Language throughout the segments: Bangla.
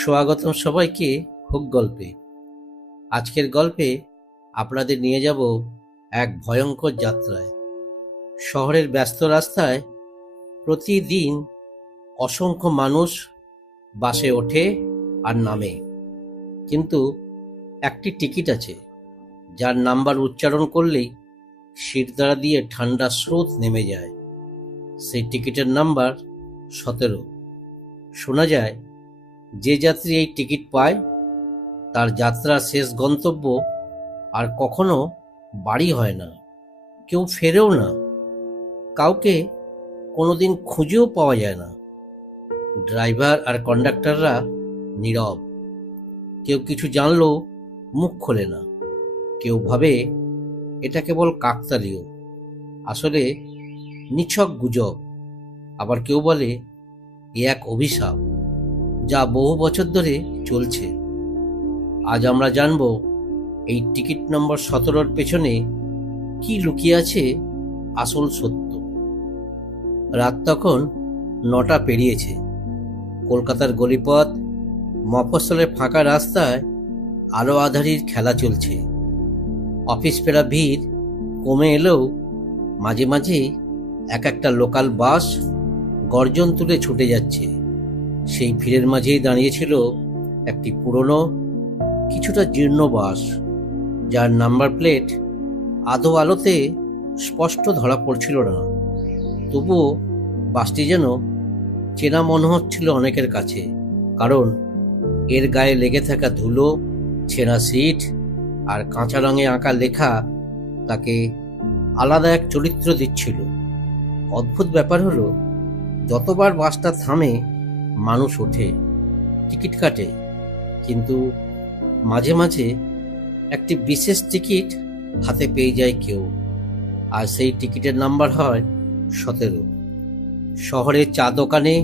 স্বাগতম সবাইকে হুক গল্পে। আজকের গল্পে আপনাদের নিয়ে যাব এক ভয়ঙ্কর যাত্রায়। শহরের ব্যস্ত রাস্তায় প্রতিদিন অসংখ্য মানুষ বাসে ওঠে আর নামে, কিন্তু একটি টিকিট আছে যার নাম্বার উচ্চারণ করলেই শিরদাঁড়া দিয়ে ঠান্ডা স্রোত নেমে যায়। সেই টিকিটের নাম্বার 17। শোনা যায় যে যাত্রী এই টিকিট পায় তার যাত্রার শেষ গন্তব্য আর কখনো বাড়ি হয় না, কেউ ফেরেও না, কাউকে কোনোদিন খুঁজেও পাওয়া যায় না। ড্রাইভার আর কন্ডাক্টররা নীরব, কেউ কিছু জানলেও মুখ খোলে না। কেউ ভাবে এটা কেবল কাকতালীয়, আসলে নিছক গুজব। আবার কেউ বলে এ এক অভিশাপ যা বহু বছর ধরে চলছে। আজ আমরা জানব এই টিকিট নম্বর 17-র পেছনে কি লুকিয়ে আছে আসল সত্য। রাত তখন 9টা পেরিয়েছে। কলকাতার গলিপথ, মফস্বলের ফাঁকা রাস্তায় আলো আঁধারির খেলা চলছে। অফিস ফেরা ভিড় কমে এলেও মাঝে মাঝে এক একটা লোকাল বাস গর্জন তুলে ছুটে যাচ্ছে। সেই ভিড়ের মাঝেই দাঁড়িয়েছিল একটি পুরনো, কিছুটা জীর্ণ বাস, যার নাম্বার প্লেট আধো আলোতে স্পষ্ট ধরা পড়ছিল না। তবুও বাসটি যেন চেনা মনে হচ্ছিল অনেকের কাছে, কারণ এর গায়ে লেগে থাকা ধুলো, ছেঁড়া সিট আর কাঁচা রঙে আঁকা লেখা তাকে আলাদা এক চরিত্র দিচ্ছিল। অদ্ভুত ব্যাপার হলো, যতবার বাসটা থামে মানুষ ওঠে, টিকিট কাটে, কিন্তু মাঝে মাঝে একটি বিশেষ টিকিট হাতে পেয়ে যায় কেউ, আর সেই টিকিটের নাম্বার হয় 17। শহরের চা দোকানে,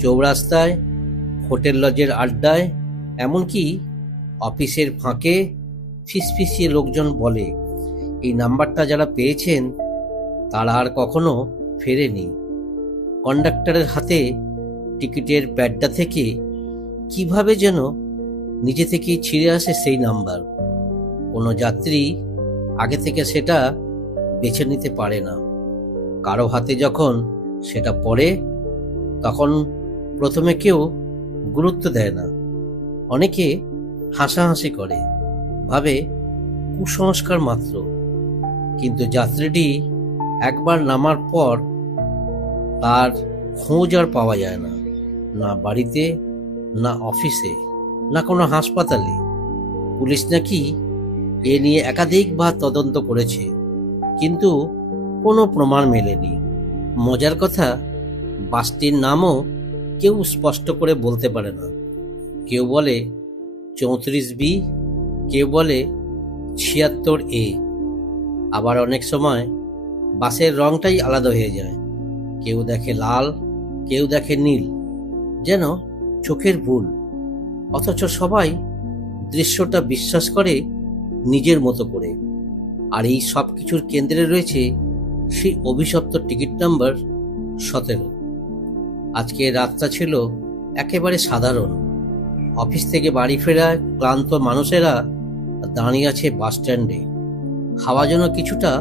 চৌরাস্তায়, হোটেল লজের আড্ডায়, এমনকি অফিসের ফাঁকে ফিসফিসিয়ে লোকজন বলে এই নাম্বারটা যারা পেয়েছেন তারা আর কখনো ফেরেনি। কন্ডাক্টরের হাতে টিকিটের প্যাডটা থেকে কিভাবে যেন নিজে থেকেই ছিঁড়ে আসে সেই নাম্বার। কোনো যাত্রী আগে থেকে সেটা বেছে নিতে পারে না। কারো হাতে যখন সেটা পড়ে তখন প্রথমে কেউ গুরুত্ব দেয় না, অনেকে হাসাহাসি করে, ভাবে কুসংস্কার মাত্র। কিন্তু যাত্রীটি একবার নামার পর তার খোঁজ আর পাওয়া যায় না, না বাড়িতে, না অফিসে, না কোনো হাসপাতালে। পুলিশ নাকি এ নিয়ে একাধিকবার তদন্ত করেছে, কিন্তু কোনো প্রমাণ মেলেনি। মজার কথা, বাসটির নামও কেউ স্পষ্ট করে বলতে পারে না। কেউ বলে 34B, কেউ বলে 76A। আবার অনেক সময় বাসের রংটাই আলাদা হয়ে যায়, কেউ দেখে লাল, কেউ দেখে নীল, যেন চোখের ভুল। অথচ সবাই দৃশ্যটা বিশ্বাস করে নিজের মতো করে। আর এই সব কিছুর কেন্দ্রে রয়েছে সেই অভিশপ্ত টিকিট নাম্বার 17। আজকের রাতটা ছিল একেবারে সাধারণ। অফিস থেকে বাড়ি ফেরা ক্লান্ত মানুষেরা দাঁড়িয়ে আছে বাস স্ট্যান্ডে। হাওয়া যেন কিছুটা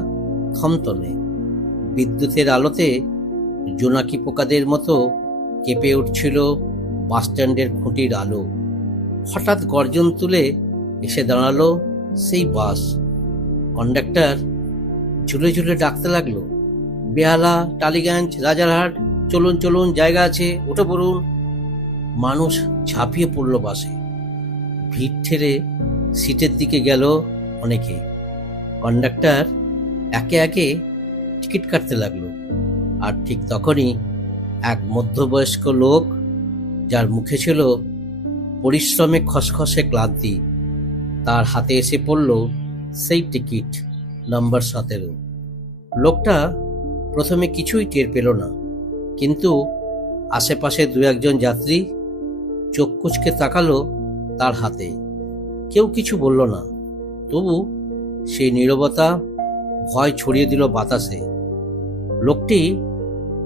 থমথমে, বিদ্যুতের আলোতে জোনাকি পোকাদের মতো কেঁপে উঠছিল বাস স্ট্যান্ডের খুঁটির আলো। হঠাৎ গর্জন তুলে এসে দাঁড়ালো সেই বাস। কন্ডাক্টর ঝুলে ঝুলে ডাকতে লাগলো, বেহালা, টালিগঞ্জ, রাজারহাট, চলুন চলুন, জায়গা আছে, উঠে পড়ুন। মানুষ ঝাঁপিয়ে পড়ল বাসে, ভিড় ঠেলে সিটের দিকে গেল অনেকে। কন্ডাক্টর একে একে টিকিট কাটতে লাগলো, আর ঠিক তখনই এক মধ্যবয়স্ক লোক, যার মুখে ছিল পরিশ্রমে খসখসে ক্লান্তি, তার হাতে এসে পড়ল সেই টিকিট নাম্বার 17। লোকটা প্রথমে কিছুই টের পেল না, কিন্তু আশেপাশে দু একজন যাত্রী চোখ কুঁচকে তাকালো তার হাতে। কেউ কিছু বলল না, তবু সেই নীরবতা ভয় ছড়িয়ে দিল বাতাসে। লোকটি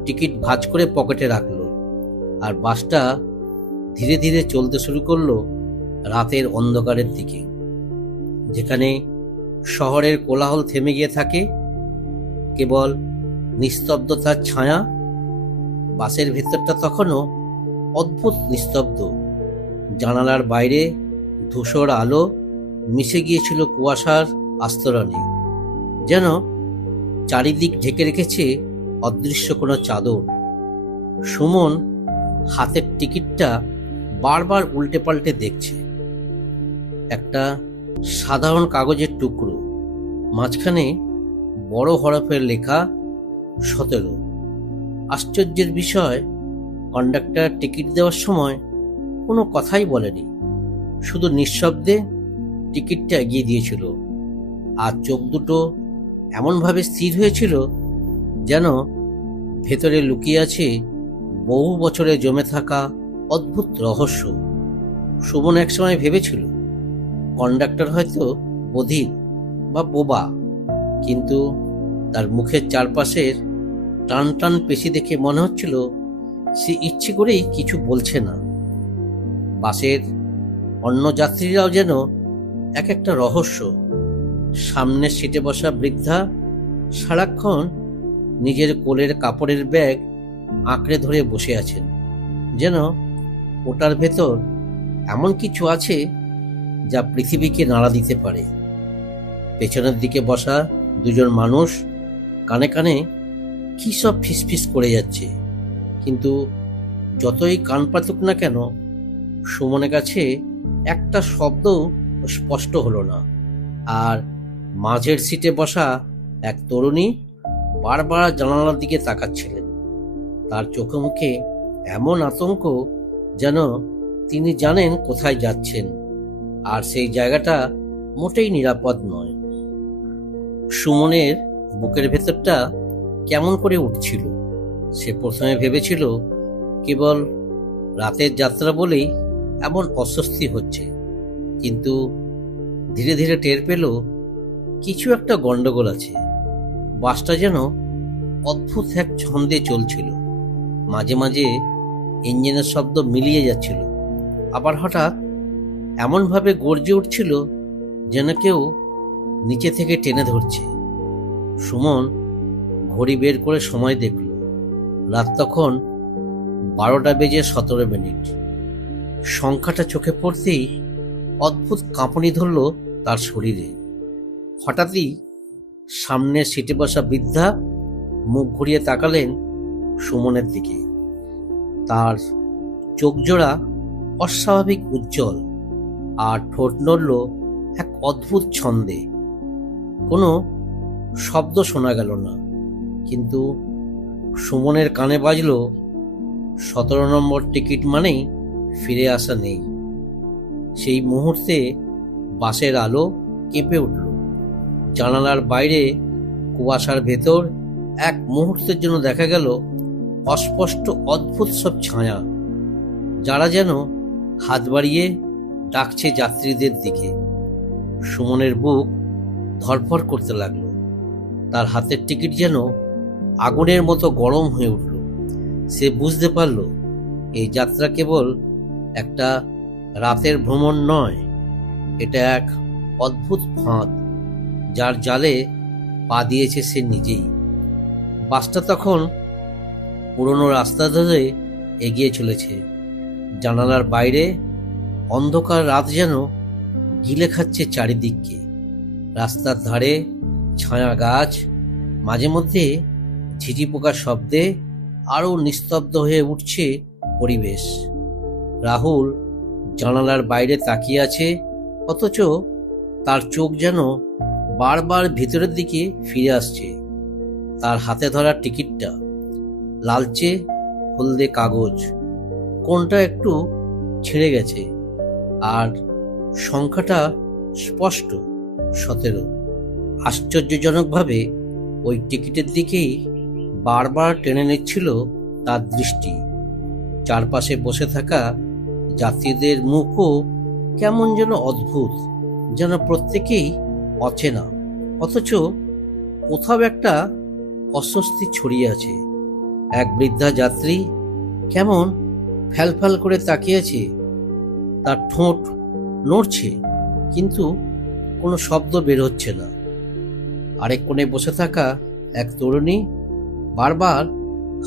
টিকিট ভাঁজ করে পকেটে রাখলো, আর বাসটা ধীরে ধীরে চলতে শুরু করলো রাতের অন্ধকারের দিকে, যেখানে শহরের কোলাহল থেমে গিয়ে থাকে, কেবল নিস্তব্ধতার ছায়া। বাসের ভেতরটা তখনও অদ্ভুত নিস্তব্ধ। জানালার বাইরে ধূসর আলো মিশে গিয়েছিল কুয়াশার আস্তরণে, যেন চারিদিক ঢেকে রেখেছে অদৃশ্য কোনো চাদর। সুমন হাতের টিকিটটা বারবার উল্টে পাল্টে দেখছে। একটা সাধারণ কাগজের টুকরো, মাঝখানে বড় হরফের লেখা 17। আশ্চর্যের বিষয়, কন্ডাক্টর টিকিট দেওয়ার সময় কোনো কথাই বলেনি, শুধু নিঃশব্দে টিকিটটা এগিয়ে দিয়েছিল। আর চোখ দুটো এমনভাবে স্থির হয়েছিল যেন ভেতরে লুকিয়ে আছে বহু বছরে জমে থাকা অদ্ভুত রহস্য। সুমন একসময় ভেবেছিল কন্ডাক্টর হয়তো বধির বা বোবা, কিন্তু তার মুখের চারপাশের টান টান পেশি দেখে মনে হচ্ছিল সে ইচ্ছে করেই কিছু বলছে না। বাসের অন্য যাত্রীরাও যেন এক একটা রহস্য। সামনের সিটে বসা বৃদ্ধা সারাক্ষণ নিজের কোলের কাপড়ের ব্যাগ আঁকড়ে ধরে বসে আছেন, যেন ওটার ভেতর এমন কিছু আছে যা পৃথিবীকে নাড়া দিতে পারে। পেছনের দিকে বসা দুজন মানুষ কানে কানে কি সব ফিসফিস করে যাচ্ছে, কিন্তু যতই কান পাতুক না কেন, সুমনের কাছে একটা শব্দও স্পষ্ট হলো না। আর মাঝের সিটে বসা এক তরুণী বারবার জানালার দিকে তাকাচ্ছিলেন। তার চোখে মুখে এমন আতঙ্ক যেন তিনি জানেন কোথায় যাচ্ছেন, আর সেই জায়গাটা মোটেই নিরাপদ নয়। সুমনের বুকের ভেতরটা কেমন করে উঠছিল। সে প্রথমে ভেবেছিল কেবল রাতের যাত্রা বলেই এমন অস্বস্তি হচ্ছে, কিন্তু ধীরে ধীরে টের পেল কিছু একটা গন্ডগোল আছে। বাসটা যেন অদ্ভুত এক ছন্দে চলছিল। মাঝে মাঝে ইঞ্জিনের শব্দ মিলিয়ে যাচ্ছিল, আবার হঠাৎ এমনভাবে গর্জে উঠছিল যেন কেউ নিচে থেকে টেনে ধরছে। সুমন ঘড়ি বের করে সময় দেখল। রাত তখন 12:17। সংখ্যাটা চোখে পড়তেই অদ্ভুত কাঁপুনি ধরল তার শরীরে। হঠাৎই সামনের সিটে বসা বৃদ্ধা মুখ ঘুরিয়ে তাকালেন সুমনের দিকে। তার চোখ জোড়া অস্বাভাবিক উজ্জ্বল, আর ঠোঁট নড়ল এক অদ্ভুত ছন্দে। কোনো শব্দ শোনা গেল না, কিন্তু সুমনের কানে বাজল 17 নম্বর টিকিট মানেই ফিরে আসা নেই। সেই মুহূর্তে বাসের আলো কেঁপে উঠল। জানালার বাইরে কুয়াশার ভেতর এক মুহূর্তের জন্য দেখা গেল অস্পষ্ট অদ্ভুত সব ছায়া, যারা যেন হাত বাড়িয়ে ডাকছে যাত্রীদের দিকে। সুমনের বুক ধড়ফড় করতে লাগলো। তার হাতের টিকিট যেন আগুনের মতো গরম হয়ে উঠল। সে বুঝতে পারল এই যাত্রা কেবল একটা রাতের ভ্রমণ নয়, এটা এক অদ্ভুত ফাঁদ, যার জালে পা দিয়েছে সে নিজেই। বাসটা তখন পুরনো রাস্তা ধরে এগিয়ে চলেছে। জানালার বাইরে অন্ধকার রাত যেন গিলে খাচ্ছে চারিদিককে। রাস্তার ধারে ছায়া গাছ, মাঝে মধ্যে ঝিঝি পোকার শব্দে আরও নিস্তব্ধ হয়ে উঠছে পরিবেশ। রাহুল জানালার বাইরে তাকিয়ে আছে, অথচ তার চোখ যেন বারবার ভিতরের দিকে ফিরে আসছে। তার হাতে ধরা টিকিটটা, লালচে হলদে কাগজ, কোনটা একটু ছিঁড়ে গেছে, আর সংখ্যাটা স্পষ্ট 17। আশ্চর্যজনকভাবে ওই টিকিটের দিকেই বারবার টেনে নিচ্ছিল তার দৃষ্টি। চারপাশে বসে থাকা যাত্রীদের মুখও কেমন যেন অদ্ভুত, যেন প্রত্যেকেই অচেনা, অথচ কোথাও একটা অস্বস্তি ছড়িয়ে আছে। এক বৃদ্ধা যাত্রী কেমন ফ্যালফ্যাল করে তাকিয়েছে। তার ঠোঁট নড়ছে, কিন্তু কোনো শব্দ বের হচ্ছে না। আরেক কোণে বসে থাকা এক তরুণী বারবার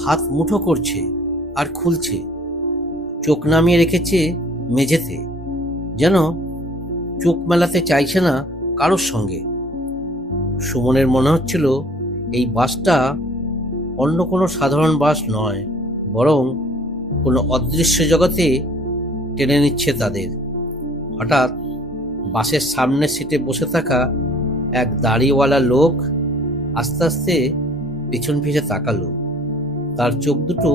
হাত মুঠো করছে আর খুলছে। চোখ নামিয়ে রেখেছে মেঝেতে, যেন চোখ মেলাতে চাইছে না কারোর সঙ্গে। সুমনের মনে হচ্ছিল এই বাসটা অন্য কোনো সাধারণ বাস নয়, বরং কোনো অদৃশ্য জগতে টেনে নিচ্ছে তাদের। হঠাৎ বাসের সামনের সিটে বসে থাকা এক দাড়িওয়ালা লোক আস্তে আস্তে পেছন ফিরে তাকালো। তার চোখ দুটো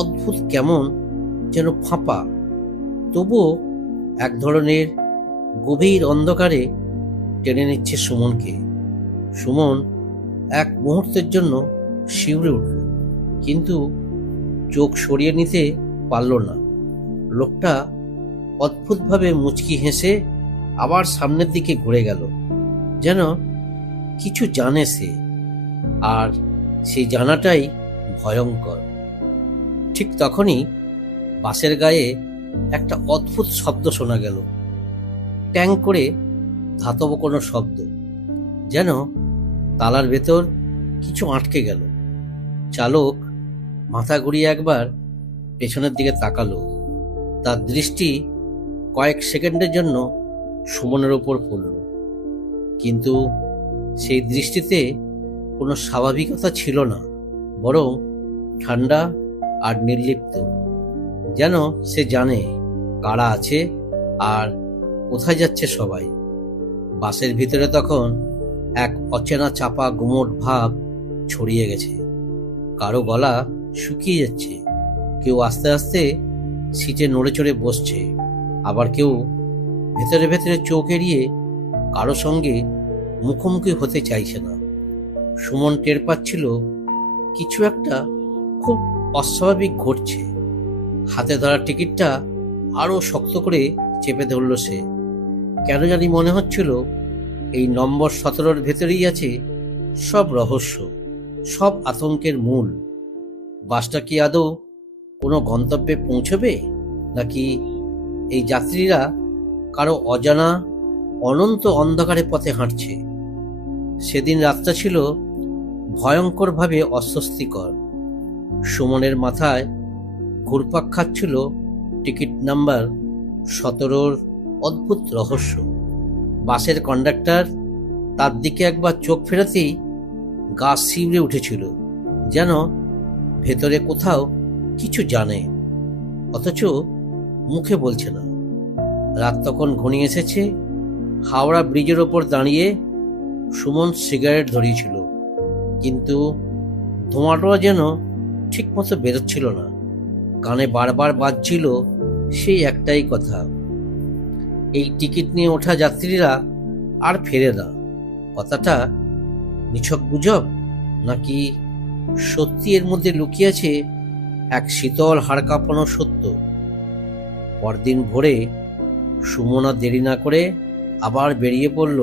অদ্ভুত কেমন যেন ফাঁপা, তবুও এক ধরনের গভীর অন্ধকারে টেনে নিচ্ছে সুমনকে। সুমন এক মুহূর্তের জন্য শিউরে উঠল, কিন্তু চোখ সরিয়ে নিতে পারল না। লোকটা অদ্ভুতভাবে মুচকি হেসে আবার সামনের দিকে ঘুরে গেল, যেন কিছু জানে সে, আর সেই জানাটাই ভয়ঙ্কর। ঠিক তখনই বাসের গায়ে একটা অদ্ভুত শব্দ শোনা গেল, ট্যাং করে ধাতব কোনো শব্দ, যেন তালার ভেতর কিছু আটকে গেল। চালক মাথা ঘুরিয়ে একবার পেছনের দিকে তাকালো। তার দৃষ্টি কয়েক সেকেন্ডের জন্য সুমনের ওপর পড়ল, কিন্তু সেই দৃষ্টিতে কোনো স্বাভাবিকতা ছিল না, বরং ঠান্ডা আর নির্লিপ্ত, যেন সে জানে কারা আছে আর কোথায় যাচ্ছে সবাই। বাসের ভিতরে তখন এক অচেনা চাপা গুমোট ভাব ছড়িয়ে গেছে। কারো গলা শুকিয়ে যাচ্ছে, কেউ আস্তে আস্তে সিটে নড়ে চড়ে বসছে, আবার কেউ ভেতরে ভেতরে চোখ এড়িয়ে কারো সঙ্গে মুখোমুখি হতে চাইছে না। সুমন টের পাচ্ছিল কিছু একটা খুব অস্বাভাবিক ঘটছে। হাতে ধরা টিকিটটা আরো শক্ত করে চেপে ধরল সে। কেন জানি মনে হচ্ছিল এই নম্বর 17 ভেতরেই আছে সব রহস্য, সব আতঙ্কের মূল। বাসটা কি আদৌ কোনো গন্তব্যে পৌঁছবে, নাকি এই যাত্রীরা কারো অজানা অনন্ত অন্ধকারে পথে হাঁটছে? সেদিন রাতটা ছিল ভয়ঙ্করভাবে অস্বস্তিকর। সুমনের মাথায় ঘুরপাক খাচ্ছিল টিকিট নাম্বার 17 অদ্ভুত রহস্য। বাসের কন্ডাক্টর তার দিকে একবার চোখ ফেরাতেই গা শিউরে উঠেছিল, যেন ভেতরে কোথাও কিছু জানে, অথচ মুখে বলছে না। রাত তখন ঘনিয়ে এসেছে। হাওড়া ব্রিজের ওপর দাঁড়িয়ে সুমন সিগারেট ধরিয়েছিল, কিন্তু ধোঁয়াটোয়া যেন ঠিক মতো বেরোচ্ছিল না। কানে বারবার বাজছিল সেই একটাই কথা, এই টিকিট নিয়ে ওঠা যাত্রীরা আর ফেরে না। কথাটা নিছক গুজব, নাকি সত্যি এর মধ্যে লুকিয়ে আছে এক শীতল হাড় কাঁপানো সত্য? পরদিন ভোরে সুমন আর দেরি না করে আবার বেরিয়ে পড়ল।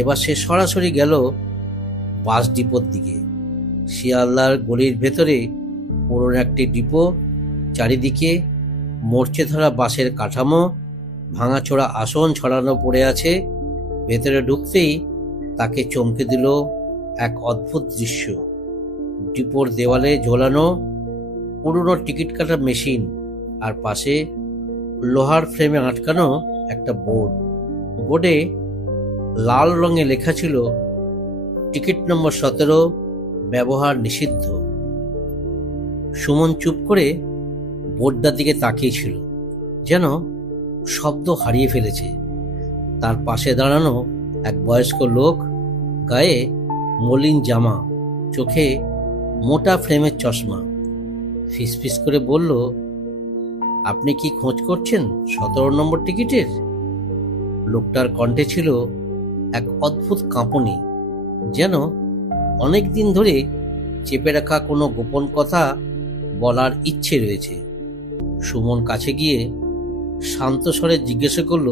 এবার সে সরাসরি গেল বাস ডিপোর দিকে। শিয়ালদার গলির ভেতরে পুরনো একটি ডিপো, চারিদিকে মরচে ধরা বাসের কাঠামো, ভাঙাচোরা আসন ছড়ানো পড়ে আছে। ভেতরে ঢুকতেই তাকে চমকে দিল এক অদ্ভুত দৃশ্য। ডিপোর দেওয়ালে ঝোলানো পুরনো টিকিট কাটার মেশিন, আর পাশে লোহার ফ্রেমে আটকানো একটা বোর্ড। বোর্ডে লাল রঙে লেখা ছিল টিকিট নম্বর 17 ব্যবহার নিষিদ্ধ। সুমন চুপ করে বোর্ডটার দিকে তাকিয়েছিল, যেন শব্দ হারিয়ে ফেলেছে। তার পাশে দাঁড়ানো এক বয়স্ক লোক, গায়ে মলিন জামা, চোখে মোটা ফ্রেমের চশমা, ফিসফিস করে বলল, আপনি কি খোঁজ করছেন 17 নম্বর টিকিটের? লোকটার কণ্ঠে ছিল এক অদ্ভুত কাঁপুনি, যেন অনেক দিন ধরে চেপে রাখা কোনো গোপন কথা বলার ইচ্ছে রয়েছে। সুমন কাছে গিয়ে শান্ত স্বরে জিজ্ঞাসা করল,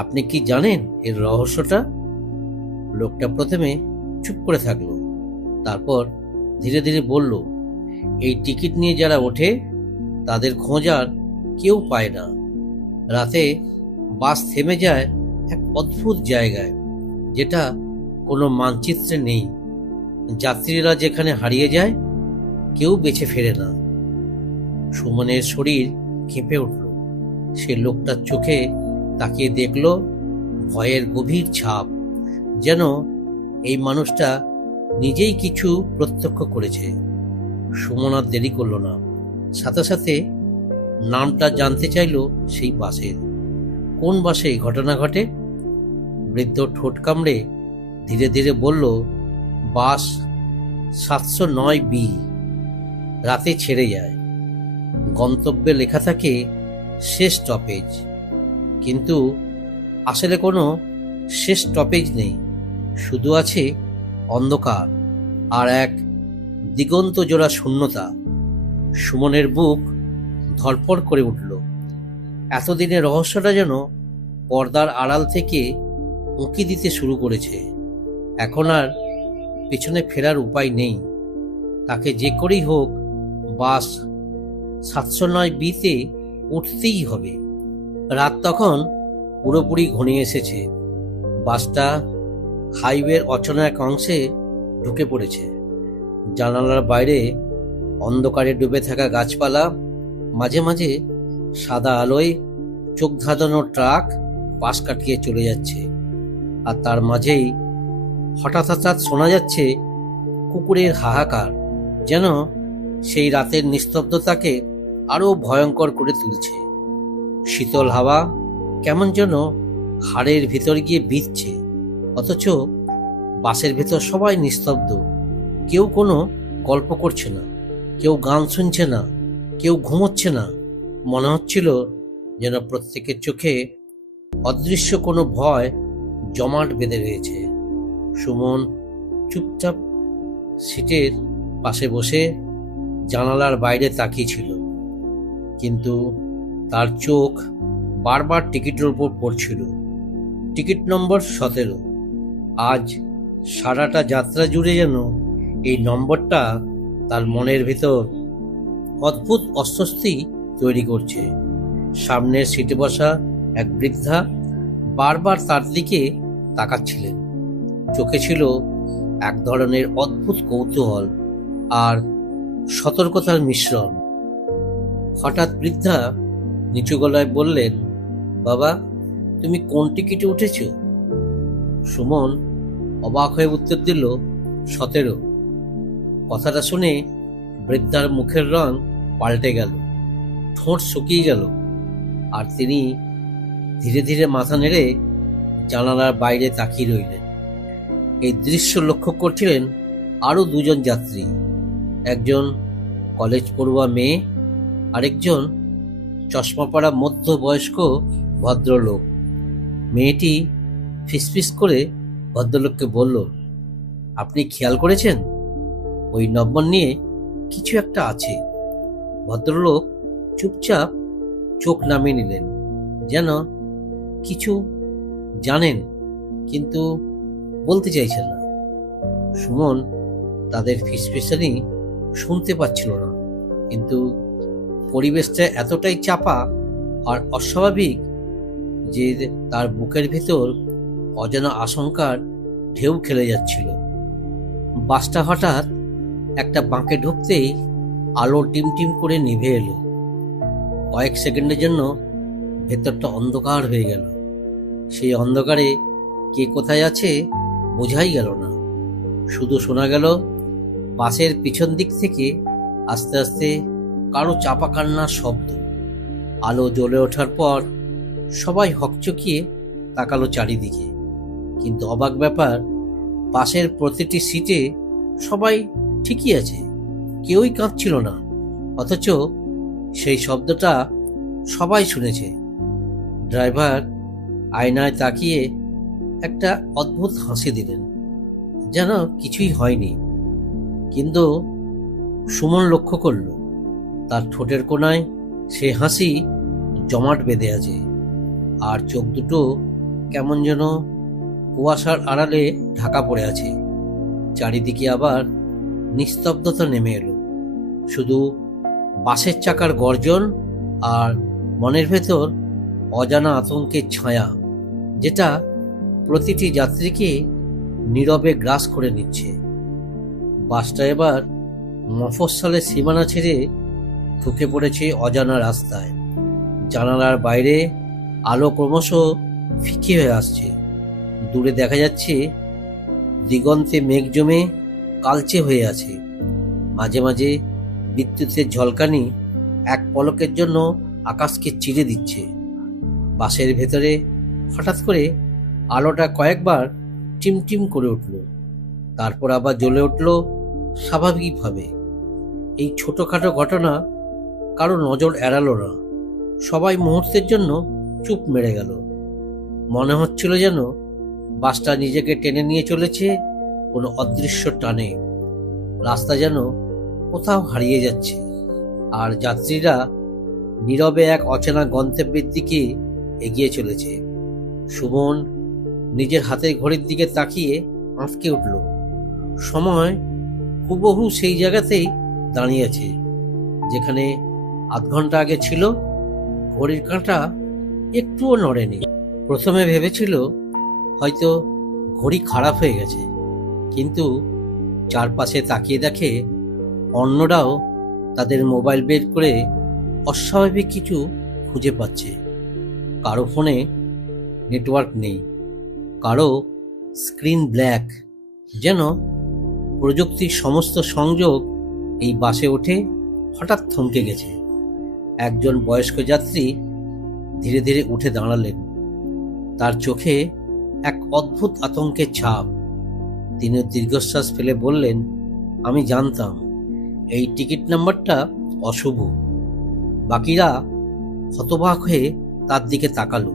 আপনি কি জানেন এর রহস্যটা? লোকটা প্রথমে চুপ করে থাকলো, তারপর ধীরে ধীরে বলল, এই টিকিট নিয়ে যারা ওঠে তাদের খোঁজ আর কেউ পায় না। রাতে বাস থেমে যায় এক অদ্ভুত জায়গায়, যেটা কোনো মানচিত্রে নেই। যাত্রীরা যেখানে হারিয়ে যায়, কেউ বেঁচে ফেরে না। সুমনের শরীর কেঁপে উঠল। সে লোকটার চোখে তাকিয়ে দেখল ভয়ের গভীর ছাপ, যেন এই মানুষটা নিজেই কিছু প্রত্যক্ষ করেছে। সুমন আর দেরি করল না, সাথে সাথে নামটা জানতে চাইল সেই বাসের। কোন বাসে এই ঘটনা ঘটে? বৃদ্ধ ঠোঁট কামড়ে ধীরে ধীরে বলল, বাস 709B রাতে ছেড়ে যায়। গন্তব্যে লেখা থাকে শেষ স্টপেজ, কিন্তু আসলে কোনো শেষ স্টপেজ নেই। শুধু আছে অন্ধকার আর এক দিগন্ত জোড়া শূন্যতা। সুমনের বুক ধড়ফড় করে উঠল। এতদিনের রহস্যটা যেন পর্দার আড়াল থেকে উঁকি দিতে শুরু করেছে। এখন আর পেছনে ফেরার উপায় নেই। তাকে যে করেই হোক বাস 709Bতে উঠতেই হবে। রাত তখন পুরোপুরি ঘনিয়ে এসেছে। বাসটা হাইওয়ের অচেনা এক অংশে ঢুকে পড়েছে। জানালার বাইরে অন্ধকারে ডুবে থাকা গাছপালা, মাঝে মাঝে সাদা আলোয় চোখ ধাঁধানো ট্রাক পাশ কাটিয়ে চলে যাচ্ছে। আর তার মাঝেই হঠাৎ হঠাৎ শোনা যাচ্ছে কুকুরের হাহাকার, যেন সেই রাতের নিস্তব্ধতাকে আরো ভয়ঙ্কর করে তুলছে। শীতল হাওয়া কেমন যেন হাড়ের ভিতর গিয়ে বিঁধছে, অথচ বাসের ভেতর সবাই নিস্তব্ধ। কেউ কোনো গল্প করছে না, কেউ গান শুনছে না, কেউ ঘুমোচ্ছে না। মনে হচ্ছিল যেন প্রত্যেকের চোখে অদৃশ্য কোনো ভয় জমাট বেঁধে রয়েছে। সুমন চুপচাপ সিটের পাশে বসে জানালার বাইরে তাকিয়েছিল, কিন্তু তার চোখ বারবার টিকিটের উপর পড়ছিল। Ticket number 17। আজ সারাটা যাত্রা জুড়ে যেন এই নম্বরটা তার মনের ভিতর অদ্ভুত অস্বস্তি তৈরি করছে। সামনের সিটে বসা এক বৃদ্ধা বারবার তার দিকে তাকাচ্ছিলেন। চোখে ছিল এক ধরনের অদ্ভুত কৌতূহল আর সতর্কতার মিশ্রণ। হঠাৎ বৃদ্ধা নিচু গলায় বললেন, বাবা, তুমি কোন টিকিটে উঠেছ? সুমন অবাক হয়ে উত্তর দিল, 17। কথাটা শুনে বৃদ্ধার মুখের রং পাল্টে গেল, ঠোঁট শুকিয়ে গেল, আর তিনি ধীরে ধীরে মাথা নেড়ে জানালার বাইরে তাকিয়ে রইলেন। এই দৃশ্য লক্ষ্য করছিলেন আরো দুজন যাত্রী, একজন কলেজ পড়ুয়া মেয়ে, আরেকজন চশমা পরা মধ্যবয়স্ক ভদ্রলোক। মেয়েটি ফিসফিস করে ভদ্রলোককে বলল, আপনি খেয়াল করেছেন ওই নম্বর নিয়ে কিছু একটা আছে? ভদ্রলোক চুপচাপ চোখ নামিয়ে নিলেন, যেন কিছু জানেন কিন্তু বলতে চাইছেন না। সুমন তাদের ফিসফিসানি শুনতে পাচ্ছিল না, কিন্তু পরিবেশটা এতটাই চাপা আর অস্বাভাবিক যে তার বুকের ভিতর অজানা আশঙ্কার ঢেউ খেলে যাচ্ছিল। বাসটা হঠাৎ একটা বাঁকে ঢুকতেই আলো টিমটিম করে নিভে এলো। কয়েক সেকেন্ডের জন্য ভেতরটা অন্ধকার হয়ে গেল। সেই অন্ধকারে কে কোথায় আছে বোঝাই গেল না। শুধু শোনা গেল বাসের পিছন দিক থেকে আস্তে আস্তে কারো চাপা কান্নার শব্দ। আলো জ্বলে ওঠার পর সবাই হকচকিয়ে তাকালো চারিদিকে, কিন্তু অবাক ব্যাপার, বাসের প্রতিটি সিটে সবাই ঠিকই আছে, কেউই কাঁদছিল না। অথচ সেই শব্দটা সবাই শুনেছে। ড্রাইভার আয়নায় তাকিয়ে একটা অদ্ভুত হাসি দিলেন, যেন কিছুই হয়নি। কিন্তু সুমন লক্ষ্য করল তার ঠোঁটের কোণায় সে হাসি জমাট বেঁধে আছে, আর চোখ দুটো কেমন যেন কুয়াশার আড়ালে ঢাকা পড়ে আছে। চারিদিকে আবার নিস্তব্ধতা নেমে এলো। শুধু বাসের চাকার গর্জন আর মনের ভেতর অজানা আতঙ্কের ছায়া, যেটা প্রতিটি যাত্রীকে নীরবে গ্রাস করে নিচ্ছে। বাসটা এবার মফস্বলের সীমানা ছেড়ে ঢুকে পড়েছে অজানা রাস্তায়। জানালার বাইরে আলো ক্রমশ ফিকে হয়ে আসছে। দূরে দেখা যাচ্ছে দিগন্তে মেঘ জমে কালচে হয়ে আছে। মাঝে মাঝে বিদ্যুতের ঝলকানি এক পলকের জন্য আকাশকে চিরে দিচ্ছে। বাসের ভেতরে হঠাৎ করে আলোটা কয়েকবার টিমটিম করে উঠল, তারপর আবার জ্বলে উঠল স্বাভাবিকভাবে। এই ছোটখাটো ঘটনা কারো নজর এড়ালো না। সবাই মুহূর্তের জন্য চুপ মেরে গেল। মনে হচ্ছিল যেন বাসটা নিজেকে টেনে নিয়ে চলেছে কোনো অদৃশ্য টানে। রাস্তা যেন কোথাও হারিয়ে যাচ্ছে, আর যাত্রীরা নীরবে এক অচেনা গন্তব্যের দিকে এগিয়ে চলেছে। সুমন নিজের হাতের ঘড়ির দিকে তাকিয়ে আঁতকে উঠল। সময় হুবহু সেই জায়গাতেই দাঁড়িয়ে আছে যেখানে আধ ঘন্টা আগে ছিল। ঘড়ির কাঁটা একটুও নড়েনি। প্রথমে ভেবেছিল হয়তো ঘড়ি খারাপ হয়ে গেছে, কিন্তু চারপাশে তাকিয়ে দেখে অন্যরাও তাদের মোবাইল বের করে অস্বাভাবিক কিছু খুঁজে পাচ্ছে। কারো ফোনে নেটওয়ার্ক নেই, কারো স্ক্রিন ব্ল্যাক, যেন প্রযুক্তির সমস্ত সংযোগ এই বাসে উঠে হঠাৎ থমকে গেছে। একজন বয়স্ক যাত্রী ধীরে ধীরে উঠে দাঁড়ালেন। তার চোখে এক অদ্ভুত আতঙ্কের ছাপ। তিনি দীর্ঘশ্বাস ফেলে বললেন, আমি জানতাম এই টিকিট নাম্বারটা অশুভ। বাকিরা হতবাক হয়ে তার দিকে তাকালো।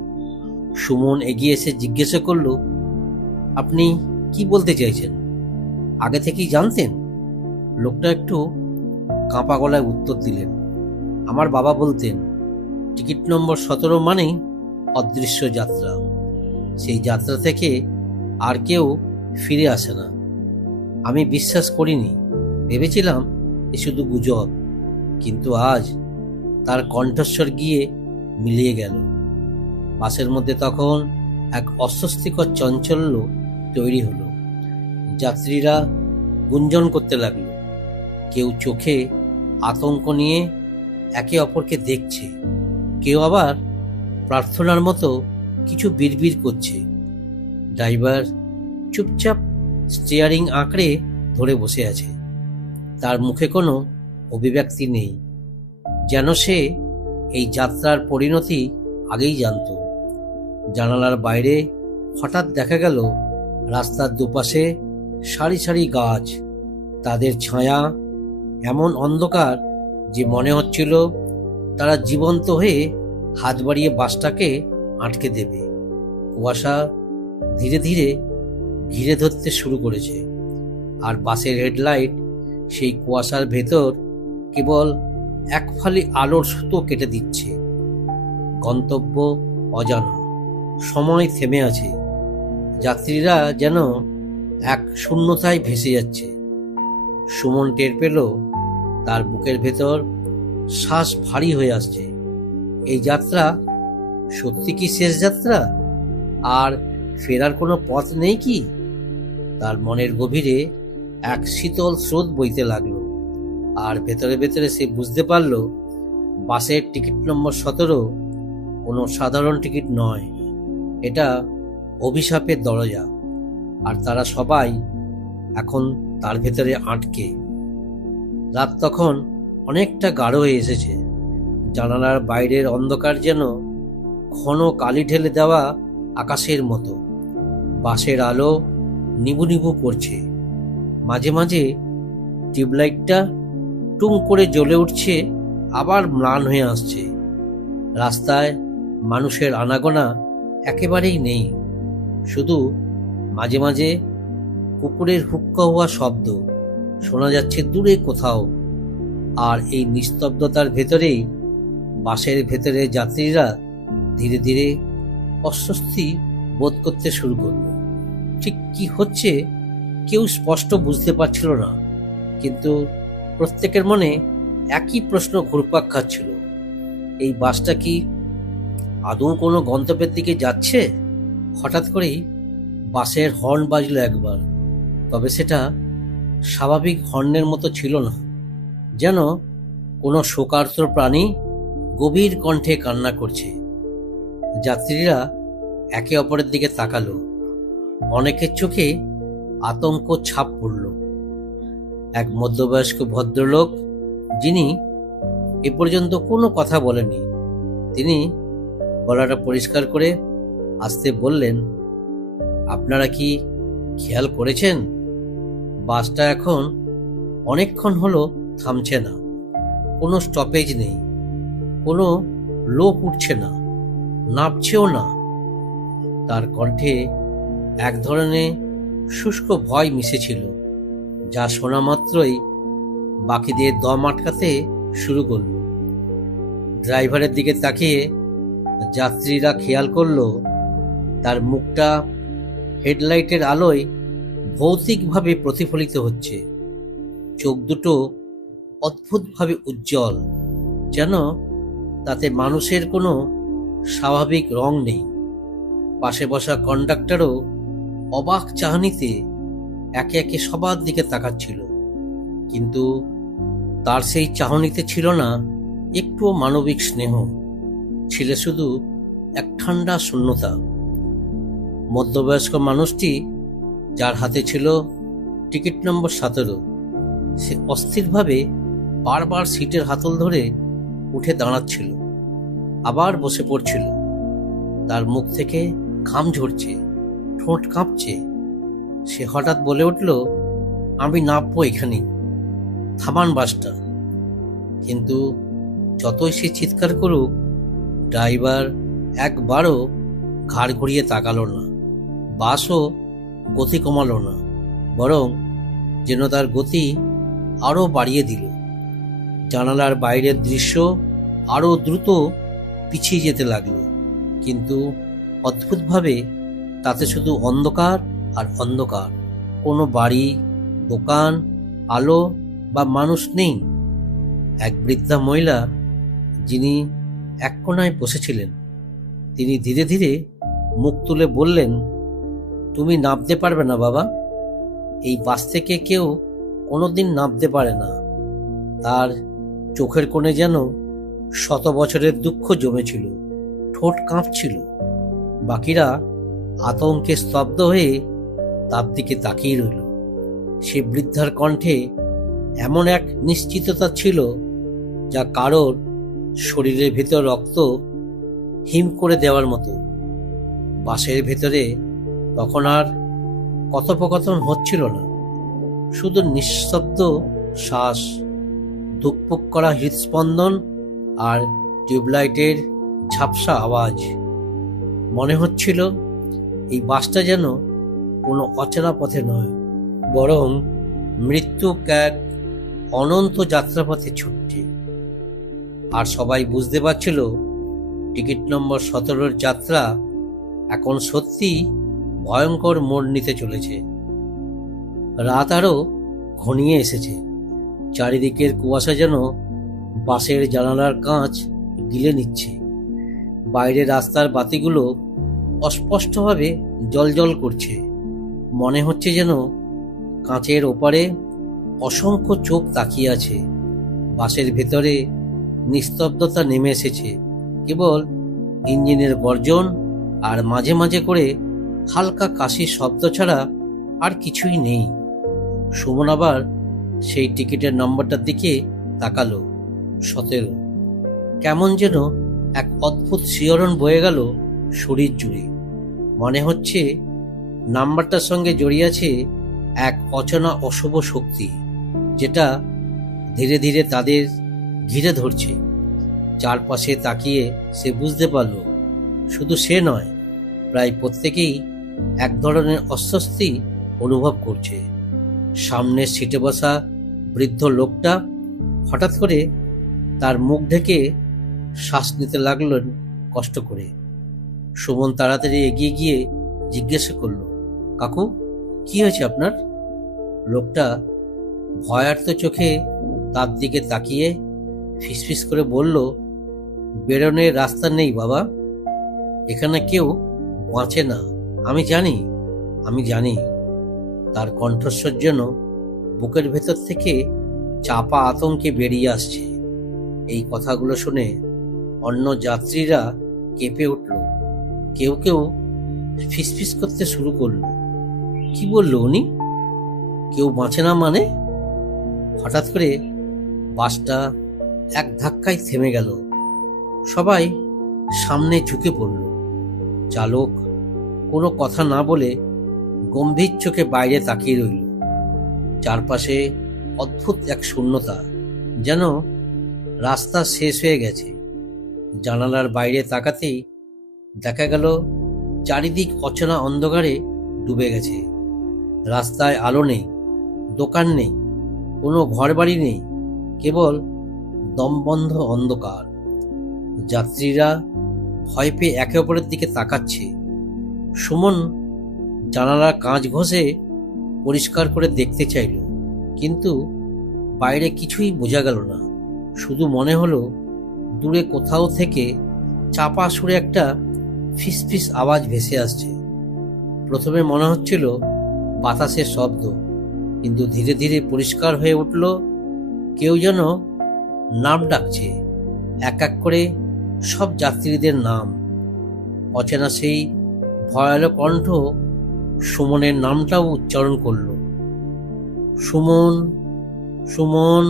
সুমন এগিয়ে এসে জিজ্ঞাসা করল, আপনি কি বলতে চাইছেন? আগে থেকেই জানতেন? লোকটা একটু কাঁপা গলায় উত্তর দিলেন, আমার বাবা বলতেন টিকিট নম্বর 17 মানেই অদৃশ্য যাত্রা। সেই যাত্রা থেকে আর কেউ ফিরে আসে না। আমি বিশ্বাস করিনি, ভেবেছিলাম এ শুধু গুজব, কিন্তু আজ তার কণ্ঠস্বর গিয়ে মিলিয়ে গেল। বাসের মধ্যে তখন এক অস্বস্তিকর চাঞ্চল্য তৈরি হলো। যাত্রীরা গুঞ্জন করতে লাগলো। কেউ চোখে আতঙ্ক নিয়ে একে অপরকে দেখছে, কেউ আবার প্রার্থনার মতো কিছু বিড়বিড় করছে। ড্রাইভার চুপচাপ স্টিয়ারিং আঁকড়ে ধরে বসে আছে। তার মুখে কোনো অভিব্যক্তি নেই, যেন সে এই যাত্রার পরিণতি আগেই জানত। জানালার বাইরে হঠাৎ দেখা গেল রাস্তার দুপাশে সারি সারি গাছ। তাদের ছায়া এমন অন্ধকার যে মনে হচ্ছিল তারা জীবন্ত হয়ে হাত বাড়িয়ে বাসটাকে আটকে দেবে। কুয়াশা ধীরে ধীরে ঘিরে ধরতে শুরু করেছে, আর বাসের হেডলাইট সেই কুয়াশার ভেতর কেবল এক ফালি আলোর সুতো কেটে দিচ্ছে। গন্তব্য অজানা, সময় থেমে আছে। যাত্রীরা যেন এক শূন্যতায় ভেসে যাচ্ছে। সুমন টের পেল তার বুকের ভেতর শ্বাস ভারী হয়ে আসছে। এই যাত্রা সত্যি কি শেষ যাত্রা? আর ফেরার কোনো পথ নেই কি? তার মনের গভীরে এক শীতল স্রোত বইতে লাগলো, আর ভেতরে ভেতরে সে বুঝতে পারল বাসের টিকিট নম্বর 17 কোনো সাধারণ টিকিট নয়। এটা অভিশাপের দরজা, আর তারা সবাই এখন তার ভেতরে আটকে। রাত তখন অনেকটা গাঢ় হয়ে এসেছে। জানালার বাইরের অন্ধকার যেন ঘন কালি ঢেলে দেওয়া আকাশের মতো। বাসের আলো নিবু নিবু করছে। মাঝে মাঝে টিউবলাইটটা টুং করে জ্বলে উঠছে, আবার ম্লান হয়ে আসছে। রাস্তায় মানুষের আনাগোনা একেবারেই নেই। শুধু মাঝে মাঝে কুকুরের হুক্কা হওয়া শব্দ শোনা যাচ্ছে দূরে কোথাও। আর এই নিস্তব্ধতার ভেতরেই বাসের ভেতরে যাত্রীরা ধীরে ধীরে অস্বস্তি বোধ করতে শুরু করল। ঠিক কি হচ্ছে কেউ স্পষ্ট বুঝতে পারছিল না, কিন্তু প্রত্যেকের মনে একই প্রশ্ন ঘুরপাক খাচ্ছিল। এই বাসটা কি আদৌ কোনো গন্তব্যের দিকে যাচ্ছে? হঠাৎ করেই বাসের হর্ন বাজলো একবার, তবে সেটা স্বাভাবিক হর্নের মতো ছিল না, যেন কোনো শোকার্ত প্রাণী গভীর কণ্ঠে কান্না করছে। যাত্রীরা একে অপরের দিকে তাকালো। অনেকের চোখে আতঙ্ক ছাপ পড়ল। এক মধ্যবয়স্ক ভদ্রলোক, যিনি এ পর্যন্ত কোনো কথা বলেনি, তিনি গলাটা পরিষ্কার করে আস্তে বললেন, আপনারা কি খেয়াল করেছেন বাসটা এখন অনেকক্ষণ হলো থামছে না? কোনো স্টপেজ নেই, কোনো লোক উঠছে না, নামছেও না। তার কণ্ঠে এক ধরনের শুষ্ক ভয় মিশেছিল, যা শোনা মাত্রই বাকিদের দম আটকাতে শুরু করল। ড্রাইভারের দিকে তাকিয়ে যাত্রীরা খেয়াল করলো তার মুখটা হেডলাইটের আলোয় ভৌতিকভাবে প্রতিফলিত হচ্ছে। চোখ দুটো অদ্ভুতভাবে উজ্জ্বল, যেন তাতে মানুষের কোনো স্বাভাবিক রং নেই। পাশে বসা কন্ডাক্টরও অবাক চাহনিতে একে একে সবার দিকে তাকাচ্ছিল, কিন্তু তার সেই চাহনিতে ছিল না একটুও মানবিক স্নেহ, ছিল শুধু এক ঠান্ডা শূন্যতা। মধ্যবয়স্ক মানুষটি, যার হাতে ছিল টিকিট নম্বর 17, সে অস্থিরভাবে বারবার সিটের হাতল ধরে উঠে দাঁড়াচ্ছিল, আবার বসে পড়ছিল। তার মুখ থেকে ঘাম ঝরছে, ঠোঁট কাঁপছে। সে হঠাৎ বলে উঠল, আমি নামবো এখানেই, থামান বাসটা। কিন্তু যতই সে চিৎকার করুক, ড্রাইভার একবারও ঘাড় ঘুরিয়ে তাকালো না। বাসও গতি কমালো না, বরং যেন তার গতি আরো বাড়িয়ে দিল। জানালার বাইরের দৃশ্য আরো দ্রুত পিছিয়ে যেতে লাগলো, কিন্তু অদ্ভুতভাবে তাতে শুধু অন্ধকার আর অন্ধকার। কোনো বাড়ি, দোকান, আলো বা মানুষ নেই। এক বৃদ্ধা মহিলা, যিনি এক কোণায় বসেছিলেন, তিনি ধীরে ধীরে মুখ তুলে বললেন, তুমি নামতে পারবে না বাবা, এই বাস থেকে কেউ কোনোদিন নামতে পারে না। তার চোখের কোণে যেন 100 বছরের দুঃখ জমেছিল, ঠোঁট কাঁপছিল। বাকিরা আতঙ্কে স্তব্ধ হয়ে তার দিকে তাকিয়ে রইল। সে বৃদ্ধার কণ্ঠে এমন এক নিশ্চিততা ছিল, যা কারোর শরীরের ভেতর রক্ত হিম করে দেওয়ার মতো। বাসের ভেতরে তখন আর কথোপকথন হচ্ছিল না, শুধু নিঃশব্দ শ্বাস, ধুকপুক করা হৃদস্পন্দন আর টিউবলাইটের ঝাপসা আওয়াজ। মনে হচ্ছিল এই বাসটা যেন কোনো অচেনা পথে নয়, বরং মৃত্যু এক অনন্ত যাত্রাপথে ছুটছে। আর সবাই বুঝতে পারছিল টিকিট নম্বর 17-র যাত্রা এখন সত্যি ভয়ঙ্কর মোড় নিতে চলেছে। রাত আরো ঘনিয়ে এসেছে। চারিদিকের কুয়াশা যেন বাসের জানালার কাঁচ গিলে নিচ্ছে। বাইরে রাস্তার বাতিগুলো অস্পষ্টভাবে জ্বলজ্বল করছে। মনে হচ্ছে যেন কাঁচের ওপারে অসংখ্য চোখ তাকিয়ে আছে। বাসের ভেতরে নিস্তব্ধতা নেমে এসেছে, কেবল ইঞ্জিনের গর্জন আর মাঝে মাঝে করে হালকা কাশির শব্দ ছাড়া আর কিছুই নেই। সুমন আবার সেই টিকিটের নম্বরটার দিকে তাকালো, 17। কেমন যেন এক অদ্ভুত শিহরণ বয়ে গেল শরীর জুড়ে। মনে হচ্ছে নাম্বারটার সঙ্গে জড়িয়ে আছে এক অচেনা অশুভ শক্তি, যেটা ধীরে ধীরে তাদের ঘিরে ধরছে। চারপাশে তাকিয়ে সে বুঝতে পারল, শুধু সে নয়, প্রায় প্রত্যেকেই এক ধরনের অস্বস্তি অনুভব করছে। সামনের সিটে বসা বৃদ্ধ লোকটা হঠাৎ করে তার মুখ ঢেকে শ্বাস নিতে লাগলেন কষ্ট করে। সুমন তাড়াতাড়ি এগিয়ে গিয়ে জিজ্ঞাসা করল, কাকু, কি হয়েছে আপনার? লোকটা ভয়ার্ত চোখে তার দিকে তাকিয়ে ফিসফিস করে বলল, বেরোনোর রাস্তা নেই বাবা, এখানে কেউ বাঁচে না। আমি জানি, আমি জানি। তার কণ্ঠস্বর যেন বুকের ভেতর থেকে চাপা আতঙ্কে বেরিয়ে আসছে। এই কথাগুলো শুনে অন্য যাত্রীরা কেঁপে উঠল। কেউ কেউ ফিসফিস করতে শুরু করলো, কি বললো উনি? কেউ বাঁচে না মানে? হঠাৎ করে বাসটা এক ধাক্কায় থেমে গেল। সবাই সামনে ঝুঁকে পড়ল। চালক কোনো কথা না বলে গম্ভীর চোখে বাইরে তাকিয়ে রইল। চারপাশে অদ্ভুত এক শূন্যতা, যেন রাস্তা শেষ হয়ে গেছে। জানালার বাইরে তাকাতেই দেখা গেল চারিদিক অচেনা অন্ধকারে ডুবে গেছে। রাস্তায় আলো নেই, দোকান নেই, কোনো ঘরবাড়ি নেই, কেবল দমবন্ধ অন্ধকার। যাত্রীরা ভয় পেয়ে একে অপরের দিকে তাকাচ্ছে। সুমন জানালার কাঁচ ঘষে পরিষ্কার করে দেখতে চাইল, কিন্তু বাইরে কিছুই বোঝা গেল না। শুধু মনে হলো দূরে কোথাও থেকে চাপা সুরে একটা ফিসফিস আওয়াজ ভেসে আসছে। প্রথমে মনে হচ্ছিল বাতাসের শব্দ, কিন্তু ধীরে ধীরে পরিষ্কার হয়ে উঠল কেউ যেন নাম ডাকছে, এক এক করে সব যাত্রীদের নাম। অচেনা সেই ভয়ালো কণ্ঠ সুমনের নামটাও উচ্চারণ করল, সুমন, সুমন।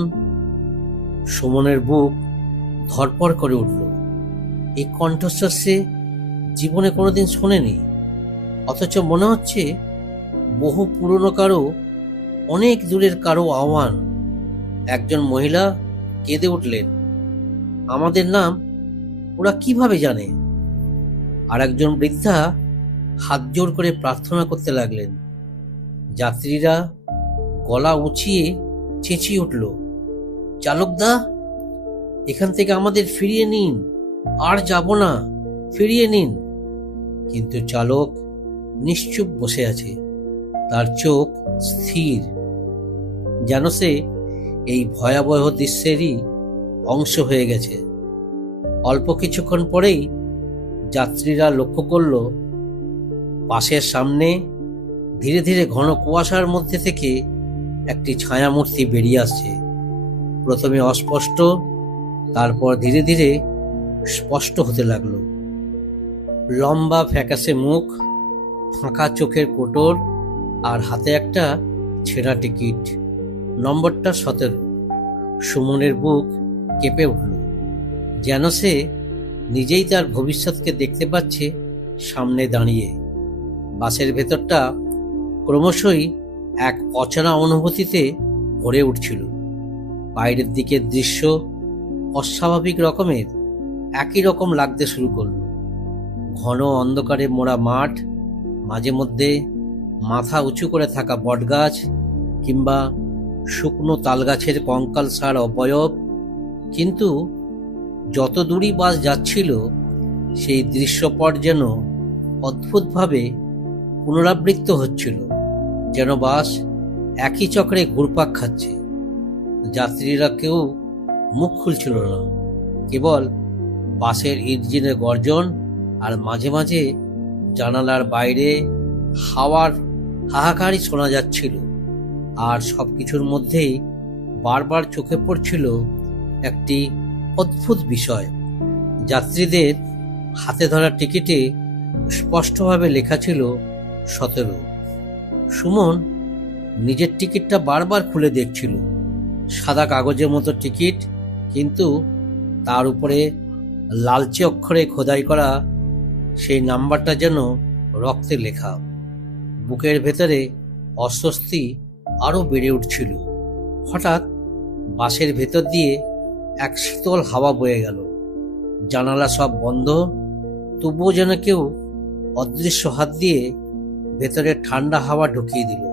সুমনের বুক ধড়ফড় করে উঠল। এই কণ্ঠস্বর সে জীবনে কোনোদিন শোনেনি, অথচ মনে হচ্ছে বহু পুরনো কারো, অনেক দূরের কারো আহ্বান। একজন মহিলা কেঁদে উঠলেন, আমাদের নাম ওরা কিভাবে জানে? আর একজন বৃদ্ধা হাত জোর করে প্রার্থনা করতে লাগলেন। যাত্রীরা গলা উঁচিয়ে চেঁচিয়ে উঠল, চালকদা, এখান থেকে আমাদের ফিরিয়ে নিন, আর যাব না, ফিরিয়ে নিন। কিন্তু চালক নিশ্চুপ বসে আছে, তার চোখ স্থির, যেন সে এই ভয়াবহ দৃশ্যেরই অংশ হয়ে গেছে। অল্প কিছুক্ষণ পরেই যাত্রীরা লক্ষ্য করল বাসের সামনে ধীরে ধীরে ঘন কুয়াশার মধ্যে থেকে একটি ছায়ামূর্তি বেরিয়ে আসছে। প্রথমে অস্পষ্ট, তারপর ধীরে ধীরে স্পষ্ট হতে লাগলো। লম্বা ফ্যাকাশে মুখ, ফাঁকা চোখের কোটর, আর হাতে একটা ছেঁড়া টিকিট, নম্বরটা 17। সুমনের বুক কেঁপে উঠল, যেন সে নিজেই তার ভবিষ্যৎকে দেখতে পাচ্ছে সামনে দাঁড়িয়ে। বাসের ভেতরটা ক্রমশই এক অচেনা অনুভূতিতে ভরে উঠছিল। বাইরের দিকের দৃশ্য অস্বাভাবিক রকমের একই রকম লাগতে শুরু করল। ঘন অন্ধকারে মোড়া মাঠ, মাঝে মধ্যে মাথা উঁচু করে থাকা বটগাছ, কিংবা শুকনো তালগাছের কঙ্কালসার অবয়ব। কিন্তু যত দূরই বাস যাচ্ছিল, সেই দৃশ্যপট যেন অদ্ভুতভাবে পুনরাবৃত্ত হচ্ছিল, যেন বাস একই চক্রে ঘুরপাক খাচ্ছে। যাত্রীরা কেউ মুখ খুলছিল না, কেবল বাসের ইঞ্জিনের গর্জন, আর মাঝে মাঝে জানালার বাইরে হাওয়ার হাহাকারই শোনা যাচ্ছিল। আর সবকিছুর মধ্যেই বারবার চোখে পড়ছিল একটি অদ্ভুত বিষয়। যাত্রীদের হাতে ধরা টিকিটে স্পষ্টভাবে লেখা ছিল 17। সুমন নিজের টিকিটটা বারবার খুলে দেখছিল। সাদা কাগজের মতো টিকিট, কিন্তু তার উপরে লালচে অক্ষরে খোদাই করা সেই নাম্বারটা যেন রক্তে লেখা। বুকের ভেতরে অস্বস্তি আরো বেড়ে উঠছিল। হঠাৎ বাসের ভেতর দিয়ে এক শীতল হাওয়া বয়ে গেল। জানালা সব বন্ধ, তবুও যেন কেউ অদৃশ্য হাত দিয়ে ভেতরে ঠান্ডা হাওয়া ঢুকিয়ে দিল।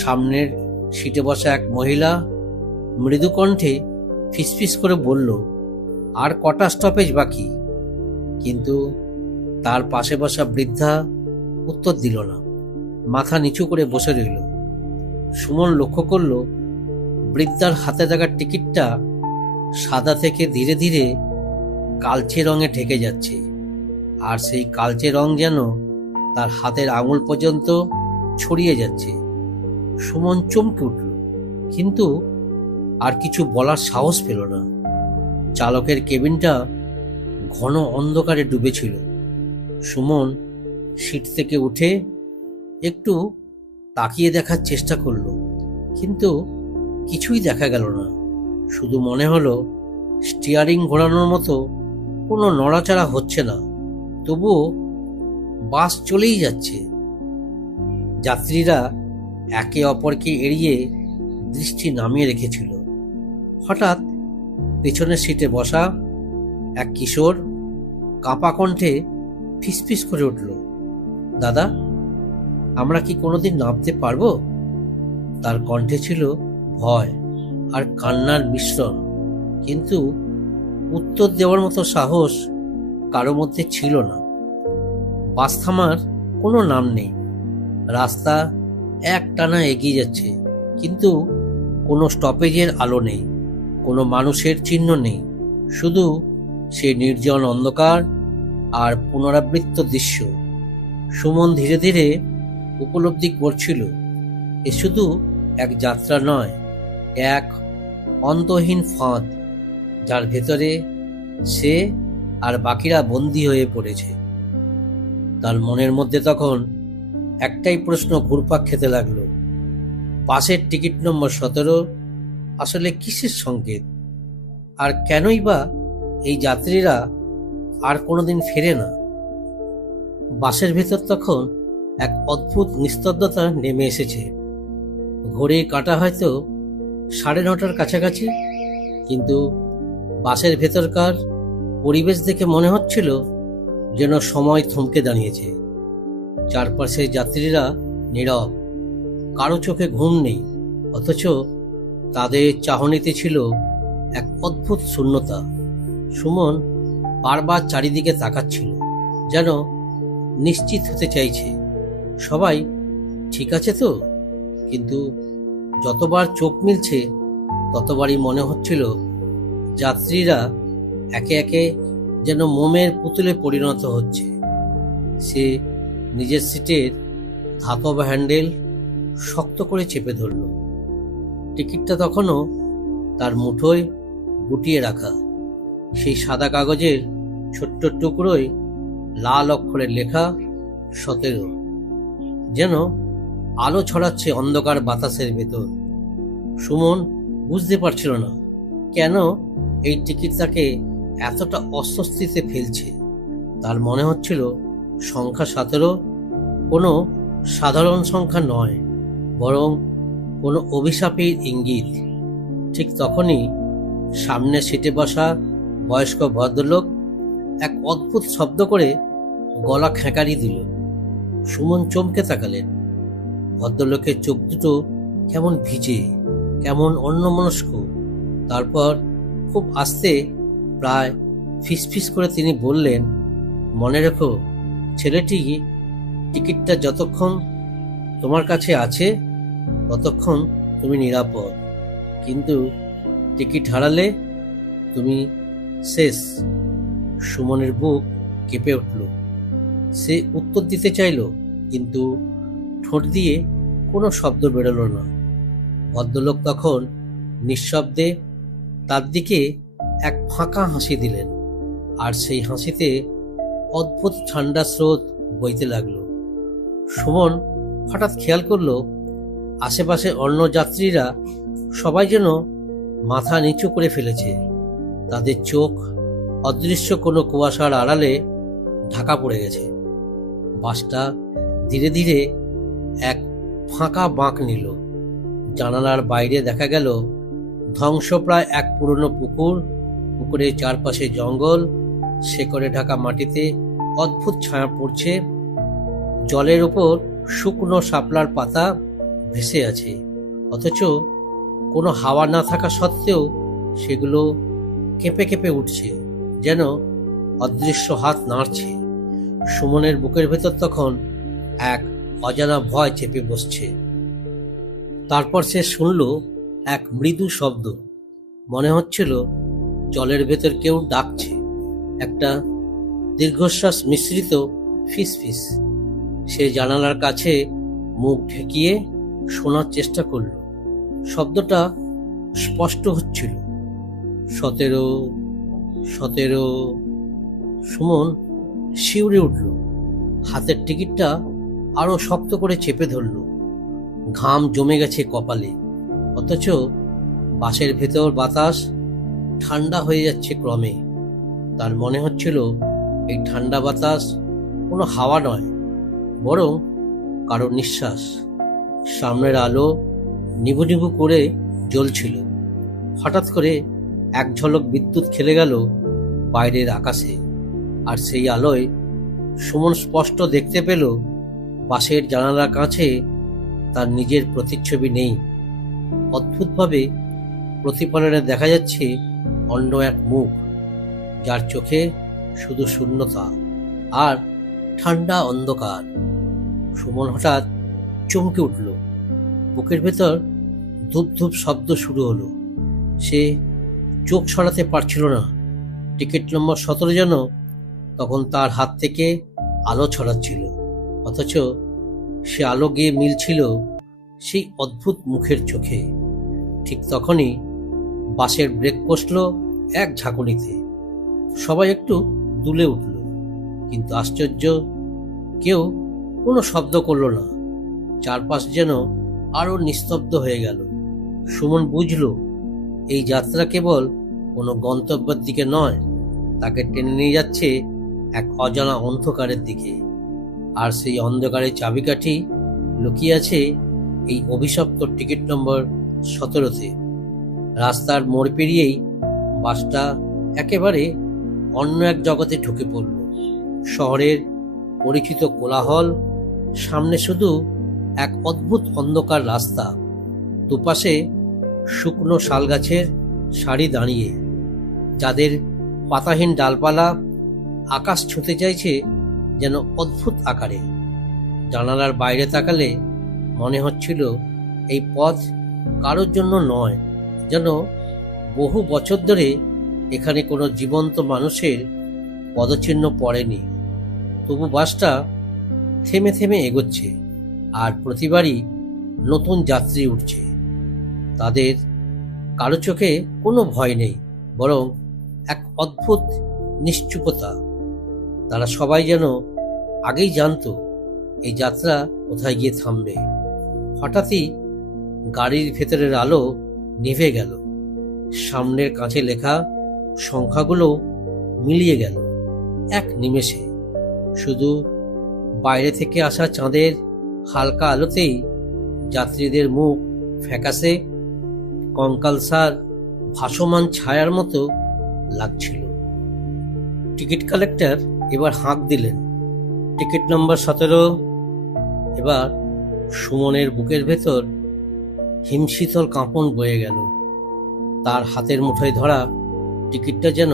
সামনের সিটে বসা এক মহিলা মৃদু কণ্ঠে ফিসফিস করে বলল, আর কটা স্টপেজ বাকি? কিন্তু তার পাশে বসা বৃদ্ধা উত্তর দিল না, মাথা নিচু করে বসে রইল। সুমন লক্ষ্য করল বৃদ্ধার হাতে থাকা টিকিটটা সাদা থেকে ধীরে ধীরে কালচে রঙে ঢেকে যাচ্ছে, আর সেই কালচে রং যেন তার হাতের আঙুল পর্যন্ত ছড়িয়ে যাচ্ছে। সুমন চমকে উঠল, কিন্তু আর কিছু বলার সাহস পেল না। চালকের কেবিনটা ঘন অন্ধকারে ডুবেছিল। সুমন সিট থেকে উঠে একটু তাকিয়ে দেখার চেষ্টা করলো, কিন্তু কিছুই দেখা গেল না। শুধু মনে হলো স্টিয়ারিং ঘোরানোর মতো কোনো নড়াচড়া হচ্ছে না। তবুও বাস চলেই যাচ্ছে। যাত্রীরা একে অপরকে এড়িয়ে দৃষ্টি নামিয়ে রেখেছিল। হঠাৎ পেছনের সিটে বসা এক কিশোর কাঁপা কণ্ঠে ফিসফিস করে উঠল, দাদা, আমরা কি কোনোদিন নামতে পারবো? তার কণ্ঠে ছিল ভয় আর কান্নার মিশ্রণ, কিন্তু উত্তর দেওয়ার মতো সাহস কারো মধ্যে ছিল না। বাস থামার কোনো নাম নেই। রাস্তা একটানা এগিয়ে যাচ্ছে, কিন্তু কোনো স্টপেজের আলো নেই, কোনো মানুষের চিহ্ন নেই। শুধু সে নির্জন অন্ধকার আর পুনরাবৃত্ত দৃশ্য। সুমন ধীরে ধীরে উপলব্ধি করছিল, এ শুধু এক যাত্রা নয়, এক অন্তহীন ফাঁদ, যার ভেতরে সে আর বাকিরা বন্দী হয়ে পড়েছে। তার মনের মধ্যে তখন একটাই প্রশ্ন ঘুরপাক খেতে লাগলো, বাসের টিকিট নম্বর 17 আসলে কিসের সংকেত? আর কেনই বা এই যাত্রীরা আর কোনোদিন ফেরে না? বাসের ভেতর তখন এক অদ্ভুত নিস্তব্ধতা নেমে এসেছে। ঘড়ির কাঁটা হয়তো 9:30টার কাছাকাছি, কিন্তু বাসের ভেতরকার পরিবেশ দেখে মনে হচ্ছিল যেন সময় থমকে দাঁড়িয়েছে। চারপাশে যাত্রীরা নীরব, কারো চোখে ঘুম নেই, অথচ তাদের চাহনিতে ছিল এক অদ্ভুত শূন্যতা। সুমন বারবার চারিদিকে তাকাচ্ছিল, যেন নিশ্চিত হতে চাইছে সবাই ঠিক আছে তো। কিন্তু যতবার চোখ মিলছে ততবারই মনে হচ্ছিল যাত্রীরা একে একে যেন মোমের পুতুলে পরিণত হচ্ছে। সে নিজের সিটের ধাতব হ্যান্ডেল শক্ত করে চেপে ধরল। টিকিটটা তখনও তার মুঠোয় গুটিয়ে রাখা। সেই সাদা কাগজের ছোট্ট টুকরোয় লাল অক্ষরে লেখা 17, যেন আলো ছড়াচ্ছে অন্ধকার বাতাসের ভেতর। সুমন বুঝতে পারছিল না কেন এই টিকিট তাকে এতটা অস্বস্তিতে ফেলছে। তার মনে হচ্ছিল সংখ্যা 17 কোনো সাধারণ সংখ্যা নয়, বরং কোনো অভিশাপের ইঙ্গিত। ঠিক তখনই সামনে সিটে বসা বয়স্ক ভদ্রলোক এক অদ্ভুত শব্দ করে গলা খেঁকারি দিল। সুমন চমকে তাকালেন। ভদ্রলোকের চোখ দুটো কেমন ভিজে, কেমন অন্যমনস্ক। তারপর খুব আস্তে, প্রায় ফিসফিস করে তিনি বললেন, মনে রেখো ছেলেটি, টিকিটটা যতক্ষণ তোমার কাছে আছে ততক্ষণ তুমি নিরাপদ, কিন্তু টিকিট হারালে তুমি শেষ। সুমনের বুক কেঁপে উঠল। সে উত্তর দিতে চাইল, কিন্তু ঠোঁট দিয়ে কোনো শব্দ বেরোলো না। ভদ্রলোক তখন নিঃশব্দে তার দিকে এক ফাঁকা হাসি দিলেন, আর সেই হাসিতে অদ্ভুত ঠান্ডা স্রোত বইতে লাগলো। সুমন হঠাৎ খেয়াল করলো আশেপাশে অন্য যাত্রীরা সবাই যেন মাথা নিচু করে ফেলেছে। তাদের চোখ অদৃশ্য কোনো কুয়াশার আড়ালে ঢাকা পড়ে গেছে। বাসটা ধীরে ধীরে এক ফাঁকা বাঁক নিল। জানালার বাইরে দেখা গেল ধ্বংসপ্রায় এক পুরনো পুকুর। পুকুরের চারপাশে জঙ্গল, শেকড়ে ঢাকা মাটিতে অদ্ভুত ছায়া পড়ছে। জলের ওপর শুকনো শাপলার পাতা ভেসে আছে, অথচ কোনো হাওয়া না থাকা সত্ত্বেও সেগুলো কেঁপে কেঁপে উঠছে, যেন অদৃশ্য হাত নাড়ছে। সুমনের বুকের ভেতর তখন এক অজানা ভয় চেপে বসছে। তারপর সে শুনল এক মৃদু শব্দ। মনে হচ্ছিল জলের ভেতর কেউ ডাকছে, একটা দীর্ঘশ্বাস মিশ্রিত ফিস ফিস। সে জানালার কাছে মুখ ঢেকিয়ে শোনার চেষ্টা করল। শব্দটা স্পষ্ট হচ্ছিল, 17, 17। সুমন শিউরে উঠল, হাতের টিকিটটা আরো শক্ত করে চেপে ধরল। ঘাম জমে গেছে কপালে, অথচ বাসের ভেতর বাতাস ঠান্ডা হয়ে যাচ্ছে ক্রমে। তার মনে হচ্ছিল এই ঠান্ডা বাতাস কোনো হাওয়া নয়, বরং কারো নিঃশ্বাস। সামনের আলো নিভু নিভু করে জ্বলছিল। হঠাৎ করে এক ঝলক বিদ্যুৎ খেলে গেল বাইরের আকাশে, আর সেই আলোয় সুমন স্পষ্ট দেখতে পেল বাসের জানালার কাছে তার নিজের প্রতিচ্ছবি নেই। অদ্ভুতভাবে প্রতিফলনে দেখা যাচ্ছে অন্য এক মুখ, যার চোখে শুধু শূন্যতা আর ঠান্ডা অন্ধকার। সুমন হঠাৎ চমকে উঠল, বুকের ভেতর ধূপ ধূপ শব্দ শুরু হলো। সে চোখ সরাতে পারছিল না। টিকিট নম্বর 17 যেন তখন তার হাত থেকে আলো ছড়াচ্ছিল, অথচ সে আলো গিয়ে মিলছিল সেই অদ্ভুত মুখের চোখে। ঠিক তখনই বাসের ব্রেক কষল এক ঝাঁকুনিতে। সবাই একটু দুলে উঠল, কিন্তু আশ্চর্য, কেউ কোনো শব্দ করল না। চারপাশ যেন আরো নিস্তব্ধ হয়ে গেল। সুমন বুঝল এই যাত্রা কেবল কোনো গন্তব্যের দিকে নয়, তাকে টেনে নিয়ে যাচ্ছে এক অজানা অন্ধকারের দিকে। আর সেই অন্ধকারের চাবিকাঠি লুকিয়ে আছে এই অভিশপ্ত টিকিট নম্বর 17-তে। রাস্তার মোড় পেরিয়েই বাসটা একেবারে অন্য এক জগতে ঢুকে পড়ল। শহরের পরিচিত কোলাহল, সামনে শুধু এক অদ্ভুত অন্ধকার রাস্তা, দুপাশে শুকনো শালগাছের সারি দাঁড়িয়ে, যাদের পাতাহীন ডালপালা আকাশ ছুঁতে চাইছে যেন অদ্ভুত আকারে। জানালার বাইরে তাকালে মনে হচ্ছিল এই পথ কারোর জন্য নয়, যেন বহু বছর ধরে এখানে কোনো জীবন্ত মানুষের পদচিহ্ন পড়েনি। তবু বাসটা থেমে থেমে এগোচ্ছে, আর প্রতিবারই নতুন যাত্রী উঠছে। তাদের কারো চোখে কোনো ভয় নেই, বরং এক অদ্ভুত নিশ্চুপতা। তারা সবাই যেন আগেই জানতো এই যাত্রা কোথায় গিয়ে থামবে। হঠাৎই গাড়ির ভেতরের আলো নিভে গেল, সামনের কাঁচে লেখা সংখ্যাগুলো মিলিয়ে গেল এক নিমেষে। শুধু বাইরে থেকে আসা চাঁদের হালকা আলোতেই যাত্রীদের মুখ ফ্যাকাশে কঙ্কালসার ভাসমান ছায়ার মতো লাগছিল। টিকিট কালেক্টর এবার হাঁক দিলেন, টিকিট নম্বর 17। এবার সুমনের বুকের ভেতর হিমশীতল কাঁপন বয়ে গেল। তার হাতের মুঠোয় ধরা টিকিটটা যেন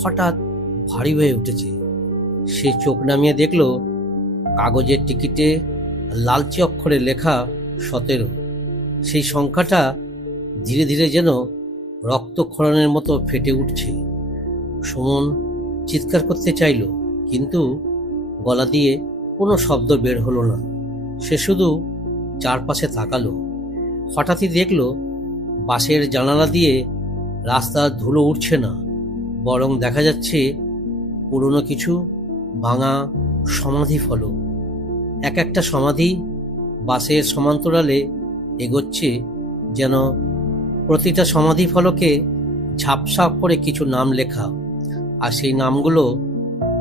হঠাৎ ভারী হয়ে উঠেছে। সে চোখ নামিয়ে দেখল কাগজের টিকিটে লালচে অক্ষরে লেখা 17। সেই সংখ্যাটা ধীরে ধীরে যেন রক্তক্ষরণের মতো ফেটে উঠছে। সুমন চিৎকার করতে চাইল, কিন্তু গলা দিয়ে কোনো শব্দ বের হলো না। সে শুধু চারপাশে তাকালো। হঠাৎই দেখল বাসের জানালা দিয়ে রাস্তার ধুলো উঠছে না, বরং দেখা যাচ্ছে পুরনো কিছু ভাঙা সমাধি ফলক। এক একটা সমাধি বাসের সমান্তরালে এগোচ্ছে, যেন প্রতিটা সমাধি ফলকে ঝাপসা করে কিছু নাম লেখা, আর সেই নামগুলো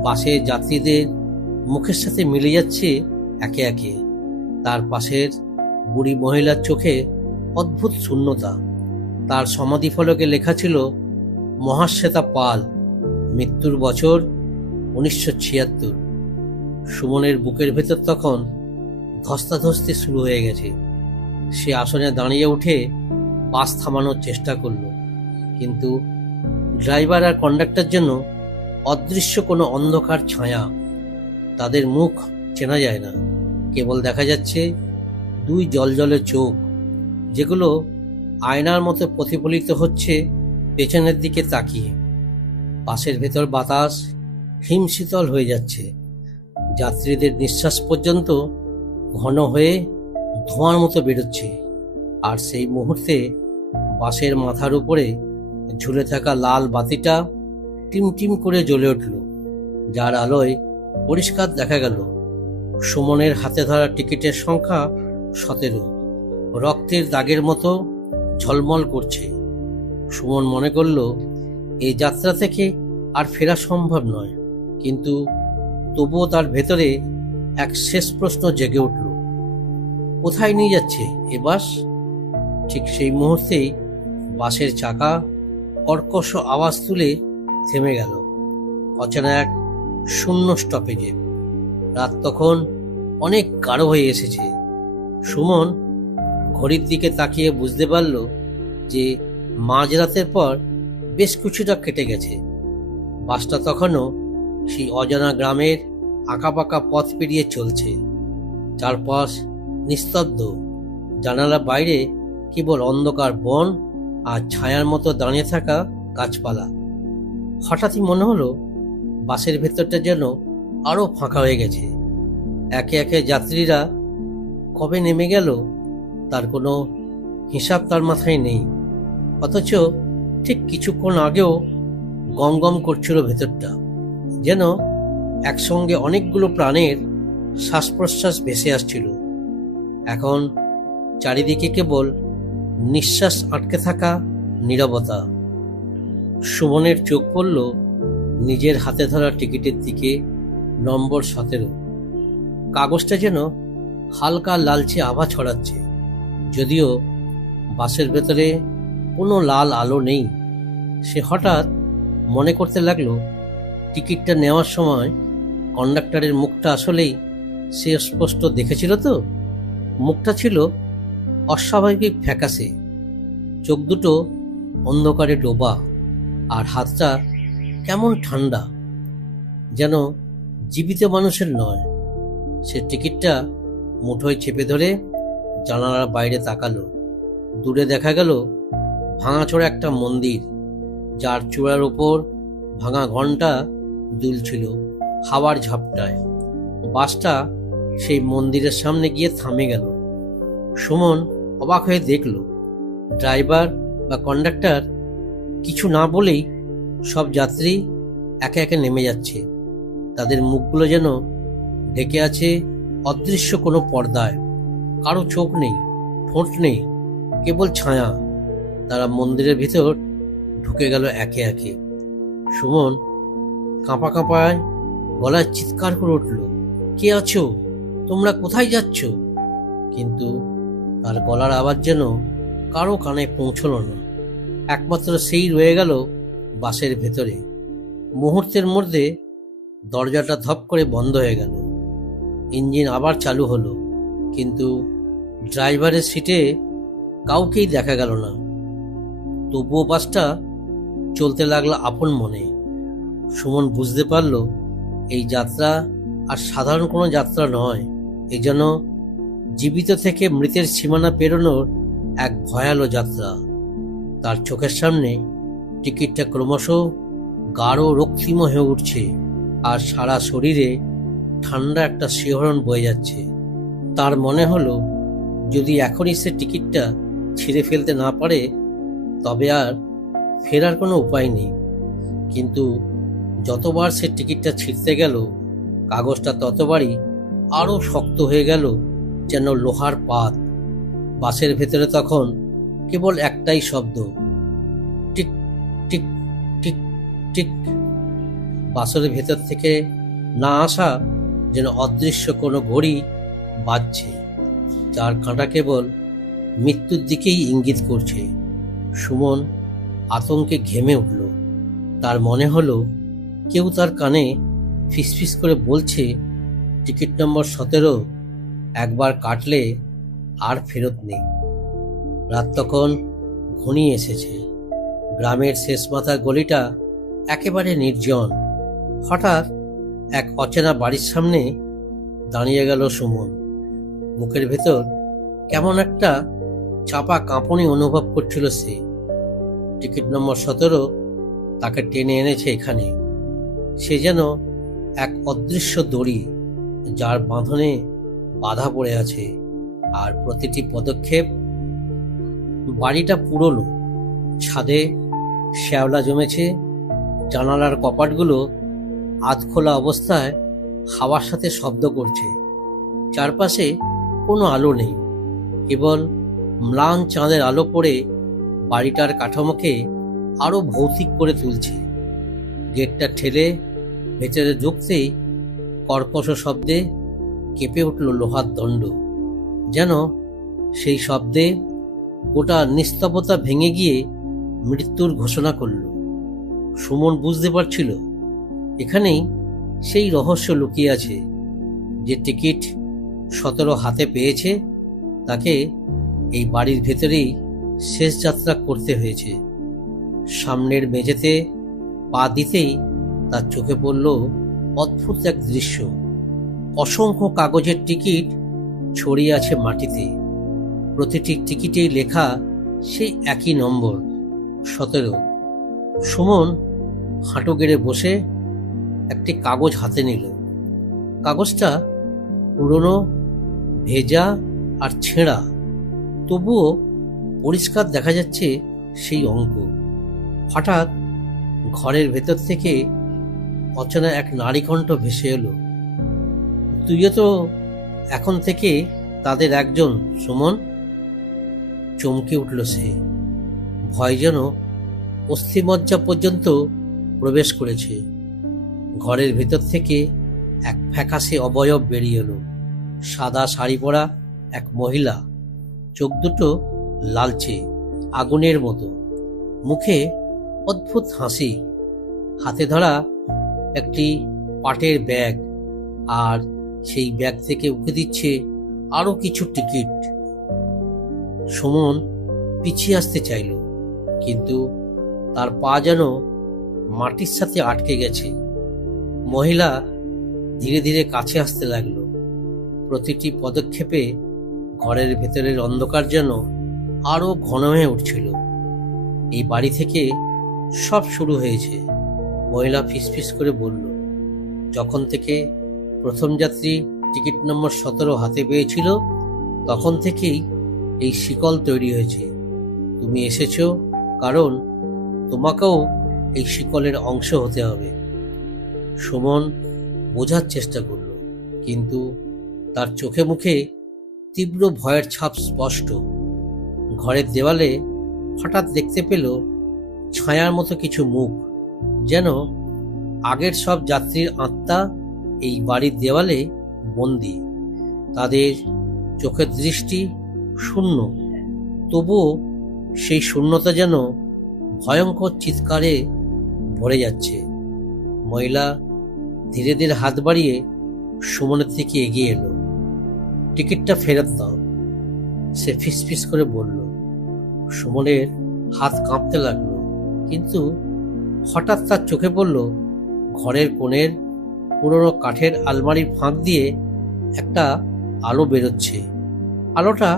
বাসের যাত্রীদের মুখের সাথে মিলে যাচ্ছে একে একে। তার পাশের বুড়ি মহিলার চোখে অদ্ভুত শূন্যতা। তার সমাধি ফলকে লেখা ছিল মহাশ্বেতা পাল, মৃত্যুর বছর 1976। সুমনের বুকের ভেতর তখন ধস্তাধস্তি শুরু হয়ে গেছে। সে আসনে দাঁড়িয়ে উঠে বাস থামানোর চেষ্টা করল, কিন্তু ড্রাইভার আর কন্ডাক্টর যেন অদৃশ্য কোনো অন্ধকার ছায়া। তাদের মুখ চেনা যায় না, কেবল দেখা যাচ্ছে দুই জলজলে চোখ, যেগুলো আয়নার মতো প্রতিফলিত হচ্ছে পেছনের দিকে তাকিয়ে। বাসের ভেতর বাতাস হিমশীতল হয়ে যাচ্ছে। যাত্রীদের নিঃশ্বাস পর্যন্ত ঘন হয়ে ধোঁয়ার মতো বেরোচ্ছে। আর সেই মুহূর্তে বাসের মাথার উপরে ঝুলে থাকা লাল বাতিটা টিমটিম করে জ্বলে উঠল, যার আলোয় পরিষ্কার দেখা গেল সুমনের হাতে ধরা টিকিটের সংখ্যা 17। রক্তের দাগের মতো ঝলমল করছে। সুমন মনে করল এই যাত্রা থেকে আর ফেরা সম্ভব নয়, কিন্তু তবুও তার ভেতরে এক শেষ প্রশ্ন জেগে উঠল, কোথায় নিয়ে যাচ্ছে এ বাস? ঠিক সেই মুহূর্তেই বাসের চাকা কর্কশ আওয়াজ তুলে থেমে গেল অচেনা এক শূন্য স্টপেজে। রাত তখন অনেক গাঢ় হয়ে এসেছে। সুমন ঘড়ির দিকে তাকিয়ে বুঝতে পারল যে মাঝরাতের পর বেশ কিছুটা কেটে গেছে। বাসটা তখনও সেই অজানা গ্রামের আঁকাবাঁকা পথ পেরিয়ে চলছে। চারপাশ নিস্তব্ধ, জানালা বাইরে কেবল অন্ধকার বন আর ছায়ার মতো দাঁড়িয়ে থাকা গাছপালা। হঠাৎই মনে হলো বাসের ভেতরটা যেন আরো ফাঁকা হয়ে গেছে। একে একে যাত্রীরা কবে নেমে গেল তার কোনো হিসাব তার মাথায় নেই, অথচ ঠিক কিছুক্ষণ আগেও গম গম করছিল ভেতরটা, যেন একসঙ্গে অনেকগুলো প্রাণের শ্বাস প্রশ্বাস ভেসে আসছিল। এখন চারিদিকে কেবল নিঃশ্বাস আটকে থাকা নীরবতা। সুমনের চোখ পড়ল নিজের হাতে ধরা টিকিটের দিকে, নম্বর 17। কাগজটা যেন হালকা লালচে আভা ছড়াচ্ছে, যদিও বাসের ভেতরে কোনো লাল আলো নেই। সে হঠাৎ মনে করতে লাগলো টিকিটটা নেওয়ার সময় কন্ডাক্টরের মুখটা আসলেই সে স্পষ্ট দেখেছিল তো। মুখটা ছিল অস্বাভাবিক ফ্যাকাশে, চোখ দুটো অন্ধকারে ডোবা, আর হাতটা কেমন ঠান্ডা, যেন জীবিত মানুষের নয়। সে টিকিটটা মুঠোয় চেপে ধরে জানালার বাইরে তাকালো। দূরে দেখা গেল ভাঙাচোরা একটা মন্দির, যার চূড়ার উপর ভাঙা ঘণ্টা দুলছিল হাওয়ার ঝাপটায়। বাসটা সেই মন্দিরের সামনে গিয়ে থামে গেল। সুমন অবাক হয়ে দেখল ড্রাইভার বা কন্ডাক্টর কিছু না বলেই সব যাত্রী একে একে নেমে যাচ্ছে। তাদের মুখগুলো যেন ঢেকে আছে অদৃশ্য কোনো পর্দায়। কারো চোখ নেই, ঠোঁট নেই, কেবল ছায়া। তারা মন্দিরের ভিতর ঢুকে গেল একে একে। সুমন কাঁপা কাঁপায় গলায় চিৎকার করে উঠল, কে আছো তোমরা, কোথায় যাচ্ছ? কিন্তু তার গলার আওয়াজ যেন কারো কানে পৌঁছল না। একমাত্র সেই রয়ে গেল বাসের ভেতরে। মুহূর্তের মধ্যে দরজাটা ধপ করে বন্ধ হয়ে গেল। ইঞ্জিন আবার চালু হলো, কিন্তু ড্রাইভারের সিটে কাউকেই দেখা গেল না। তবুও বাসটা চলতে লাগলো আপন মনে। সুমন বুঝতে পারল এই যাত্রা আর সাধারণ কোনো যাত্রা নয়, এ যেন জীবিত থেকে মৃতের সীমানা পেরোনোর এক ভয়ালো যাত্রা। তার চোখের সামনে টিকিটটা ক্রমশ গাঢ় রক্তিম হয়ে উঠছে, আর সারা শরীরে ঠান্ডা একটা শিহরণ বয়ে যাচ্ছে। তার মনে হলো যদি এখনই সে টিকিটটা ছিঁড়ে ফেলতে না পারে তবে আর ফেরার কোনো উপায় নেই। কিন্তু যতবার সে টিকিটটা ছিঁড়তে গেল কাগজটা ততবারই আরো শক্ত হয়ে গেল, যেন লোহার পাত। বাসের ভেতরে তখন কেবল একটাই শব্দ, টিক টিক টিক টিক। বাসের ভেতর থেকে না আসা যেন অদৃশ্য কোনো ঘড়ি বাজছে, যার কাঁটা কেবল মৃত্যুর দিকেই ইঙ্গিত করছে। সুমন আতঙ্কে ঘেমে উঠল। তার মনে হলো কেউ তার কানে ফিসফিস করে বলছে, টিকিট নম্বর 17, একবার কাটলে আর ফেরত নেই। রাত তখন ঘনিয়ে এসেছে। গ্রামের শেষ মাথার গলিটা একেবারে নির্জন। হঠাৎ এক অচেনা বাড়ির সামনে দাঁড়িয়ে গেল সুমন। মুখের ভেতর কেমন একটা চাপা কাঁপুনি অনুভব করছিল সে। টিকিট নম্বর 17 তাকে টেনে এনেছে এখানে। সে যেন এক অদৃশ্য দড়ি, যার বাঁধনে বাধা পড়ে আছে। আর প্রতিটি পদক্ষেপ। বাড়িটা পুরনো, ছাদে শ্যাওলা জমেছে, জানালার কপাটগুলো আধখোলা অবস্থায় হাওয়ার সাথে শব্দ করছে। চারপাশে কোনো আলো নেই, কেবল ম্লান চাঁদের আলো পড়ে বাড়িটার কাঠামোকে আরো ভৌতিক করে তুলছে। গেটটা ঠেলে ভেতরে ঢুকতেই কর্কশ শব্দে কেঁপে উঠল লোহার দণ্ড, যেন সেই শব্দে গোটা নিস্তব্ধতা ভেঙে গিয়ে মৃত্যুর ঘোষণা করল। সুমন বুঝতে পারছিল এখানেই সেই রহস্য লুকিয়ে আছে। যে টিকিট 17 হাতে পেয়েছে, তাকে এই বাড়ির ভেতরেই শেষ যাত্রা করতে হয়েছে। সামনের মেঝেতে পা দিতেই তার চোখে পড়ল অদ্ভুত এক দৃশ্য। অসংখ্য কাগজের টিকিট ছড়িয়ে আছে মাটিতে। প্রতিটি টিকিটেই লেখা সেই একই নম্বর, 17। সুমন হাঁটু গেড়ে বসে একটি কাগজ হাতে নিল। কাগজটা পুরনো, ভেজা আর ছেঁড়া, তবুও পরিষ্কার দেখা যাচ্ছে সেই অঙ্ক। হঠাৎ ঘরের ভেতর থেকে অচেনা এক নারী কণ্ঠ ভেসে এলো। তুইও তো এখন থেকে তাদের একজন, সুমন। চমকে উঠল সে। ভয় যেন অস্থিমজ্জা পর্যন্ত প্রবেশ করেছে। ঘরের ভেতর থেকে এক ফ্যাকাশে অবয়ব বেরিয়ে এলো। সাদা শাড়ি পরা এক মহিলা, চোখ দুটো লালচে আগুনের মতো, মুখে অদ্ভুত হাসি, হাতে ধরা একটি পাটের ব্যাগ, আর সেই ব্যাগ থেকে উঠে দিচ্ছে আরো কিছু টিকিট। সুমন পিছিয়ে আসতে চাইল, কিন্তু তার পা যেন মাটির সাথে আটকে গেছে। মহিলা ধীরে ধীরে কাছে আসতে লাগলো। প্রতিটি পদক্ষেপে ঘরের ভেতরের অন্ধকার যেন আরো ঘন হয়ে উঠছিল। এই বাড়ি থেকে সব শুরু হয়েছে, মহিলা ফিসফিস করে বলল। যখন থেকে প্রথম যাত্রী টিকিট নম্বর 17 হাতে পেয়েছিল, তখন থেকেই এই শিকল তৈরি হয়েছে। তুমি এসেছো কারণ তোমাকেও এই শিকলের অংশ হতে হবে। সুমন বোঝার চেষ্টা করল, কিন্তু তার চোখে মুখে তীব্র ভয়ের ছাপ স্পষ্ট। ঘরের দেওয়ালে হঠাৎ দেখতে পেল ছায়ার মতো কিছু মুখ, যেন আগের সব যাত্রীর আত্মা এই বাড়ির দেওয়ালে বন্দী। তাদের চোখের দৃষ্টি শূন্য, তবুও সেই শূন্যতা যেন ভয়ঙ্কর চিৎকারে ভরে যাচ্ছে। মহিলা ধীরে ধীরে হাত বাড়িয়ে সুমনের দিকে এগিয়ে এলো। টিকিটটা ফেরত দাও, সে ফিসফিস করে বলল। সুমনের হাত কাঁপতে লাগলো, কিন্তু হঠাৎ তার চোখে পড়ল ঘরের কোণের পুরনো কাঠের আলমারির ফাঁক দিয়ে একটা আলো বেরোচ্ছে। আলোটা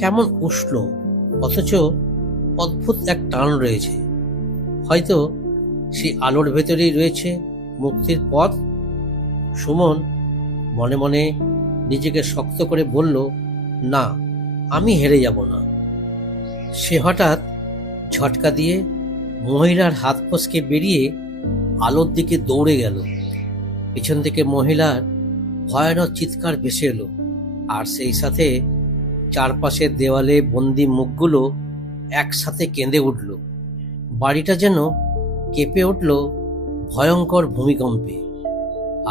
কেমন উষ্ণ, অথচ অদ্ভুত এক টান রয়েছে। হয়তো সেই আলোর ভেতরেই রয়েছে মুক্তির পথ। সুমন মনে মনে নিজেকে শক্ত করে বলল, না, আমি হেরে যাব না। সে হঠাৎ ঝটকা দিয়ে মহিলার হাত ফসকে বেরিয়ে আলোর দিকে দৌড়ে গেল। পিছন থেকে মহিলার ভয়ানক চিৎকার ভেসে এলো, আর সেই সাথে চারপাশের দেওয়ালে বন্দি মুখগুলো একসাথে কেঁদে উঠল। বাড়িটা যেন কেঁপে উঠল ভয়ঙ্কর ভূমিকম্পে।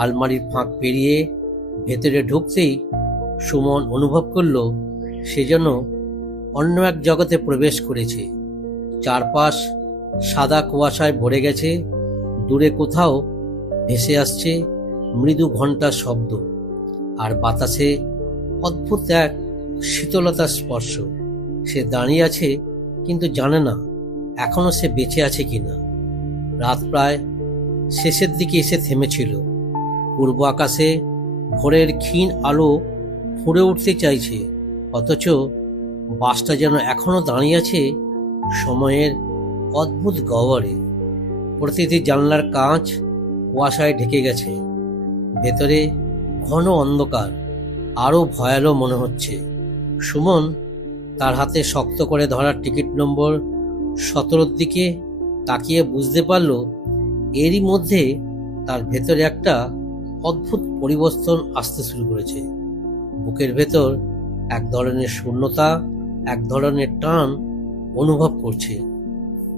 আলমারির ফাঁক পেরিয়ে ভেতরে ঢুকতেই সুমন অনুভব করল সে যেন অন্য এক জগতে প্রবেশ করেছে। চারপাশ সাদা কুয়াশায় ভরে গেছে। দূরে কোথাও ভেসে আসছে মৃদু ঘণ্টার শব্দ, আর বাতাসে অদ্ভুত এক শীতলতার স্পর্শ। সে দাঁড়িয়ে আছে, কিন্তু জানে না এখনো সে বেঁচে আছে কিনা। রাত প্রায় শেষের দিকে এসে থেমেছিল। পূর্ব আকাশে ভোরের ক্ষীণ আলো ফুঁড়ে উঠতে চাইছে, অথচ বাসটা যেন এখনো দাঁড়িয়ে আছে সময়ের অদ্ভুত গহ্বরে। প্রতিটি জানলার কাঁচ কুয়াশায় ঢেকে গেছে। ভেতরে ঘন অন্ধকার, আরো ভয়ালো মনে হচ্ছে। সুমন তার হাতে শক্ত করে ধরা টিকিট নম্বর 17 দিকে তাকিয়ে বুঝতে পারল এরই মধ্যে তার ভেতরে একটা অদ্ভুত পরিবর্তন আসতে শুরু করেছে। বুকের ভেতর এক ধরনের শূন্যতা, এক ধরনের টান অনুভব করছে,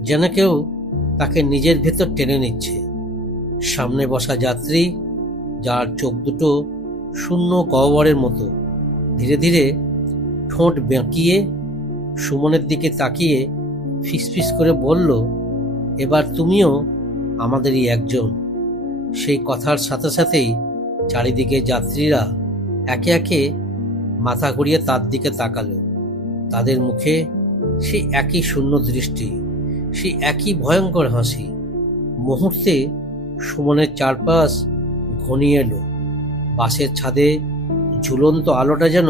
যেন কেউ তাকে নিজের ভেতর টেনে নিচ্ছে। সামনে বসা যাত্রী, যার চোখ দুটো শূন্য গহ্বরের মতো, ধীরে ধীরে ঠোঁট বেঁকিয়ে সুমনের দিকে তাকিয়ে ফিসফিস করে বলল, এবার তুমিও আমাদেরই একজন। সেই কথার সাথে সাথেই চারিদিকে যাত্রীরা একে একে মাথা ঘুরিয়ে তার দিকে তাকালো। তাদের মুখে সেই একই শূন্য দৃষ্টি, সেই একই ভয়ঙ্কর হাসি। মুহূর্তে সুমনের চারপাশ ঘনিয়ে এলো। বাসের ছাদে ঝুলন্ত আলোটা যেন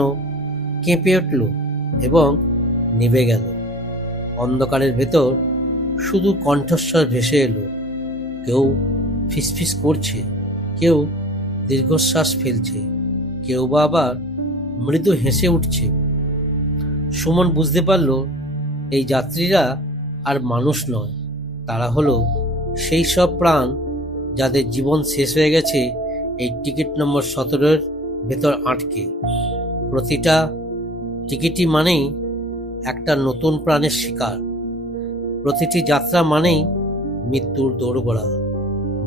কেঁপে উঠল এবং নিভে গেল। অন্ধকারের ভেতর শুধু কণ্ঠস্বর ভেসে এলো। কেউ ফিসফিস করছে, কেউ দীর্ঘশ্বাস ফেলছে, কেউ বা আবার মৃদু হেসে উঠছে। সুমন বুঝতে পারল এই যাত্রীরা আর মানুষ নয়, তারা হলো সেই সব প্রাণ যাদের জীবন শেষ হয়ে গেছে এই টিকিট নম্বর 17 ভেতর আটকে। প্রতিটা টিকিটই মানেই একটা নতুন প্রাণের শিকার, প্রতিটি যাত্রা মানেই মৃত্যুর দোরগোড়া।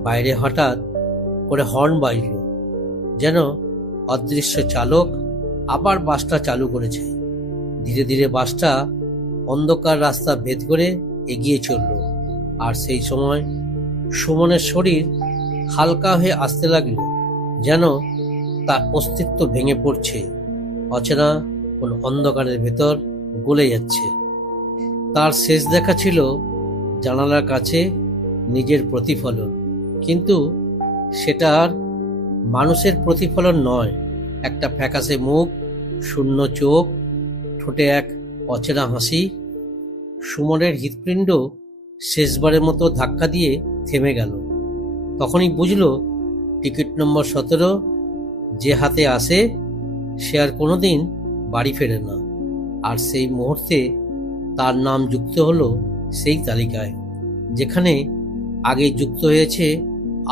বাইরে হঠাৎ করে হর্ন বাজল, যেন অদৃশ্য চালক আবার বাসটা চালু করেছে। ধীরে ধীরে বাসটা অন্ধকার রাস্তা ভেদ করে এগিয়ে চলল। আর সেই সময় সুমনের শরীর হালকা হয়ে আসতে লাগলো, যেন তার অস্তিত্ব ভেঙে পড়ছে, অচেনা কোন অন্ধকারের ভেতর গলে যাচ্ছে। তার শেষ দেখা ছিল জানালার কাছে নিজের প্রতিফলন, কিন্তু সেটা আর মানুষের প্রতিফলন নয়। একটা ফ্যাকাশে মুখ, শূন্য চোখ, ঠোঁটে এক অচেনা হাসি। সুমনের হৃৎপিণ্ড শেষবারের মতো ধাক্কা দিয়ে থেমে গেল। তখনই বুঝল টিকিট নম্বর 17 যে হাতে আসে সে আর কোনোদিন বাড়ি ফেরে না। আর সেই মুহূর্তে তার নাম যুক্ত হলো সেই তালিকায়, যেখানে আগে যুক্ত হয়েছে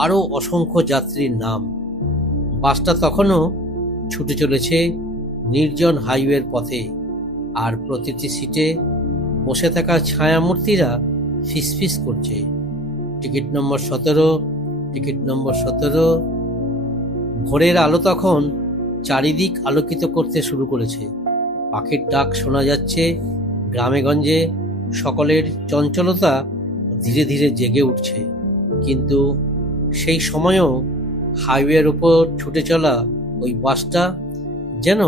আরও অসংখ্য যাত্রীর নাম। বাসটা তখনও ছুটে চলেছে নির্জন হাইওয়ের পথে, আর প্রতিটি সিটে বসে থাকা ছায়ামূর্তিরা ফিসফিস করছে, টিকিট নম্বর 17, টিকিট নম্বর 17। ভোরের আলো তখন চারিদিক আলোকিত করতে শুরু করেছে। পাখির ডাক শোনা যাচ্ছে, গ্রামেগঞ্জে সকলের চঞ্চলতা ধীরে ধীরে জেগে উঠছে। কিন্তু সেই সময়ও হাইওয়ের উপর ছুটে চলা ওই বাসটা যেন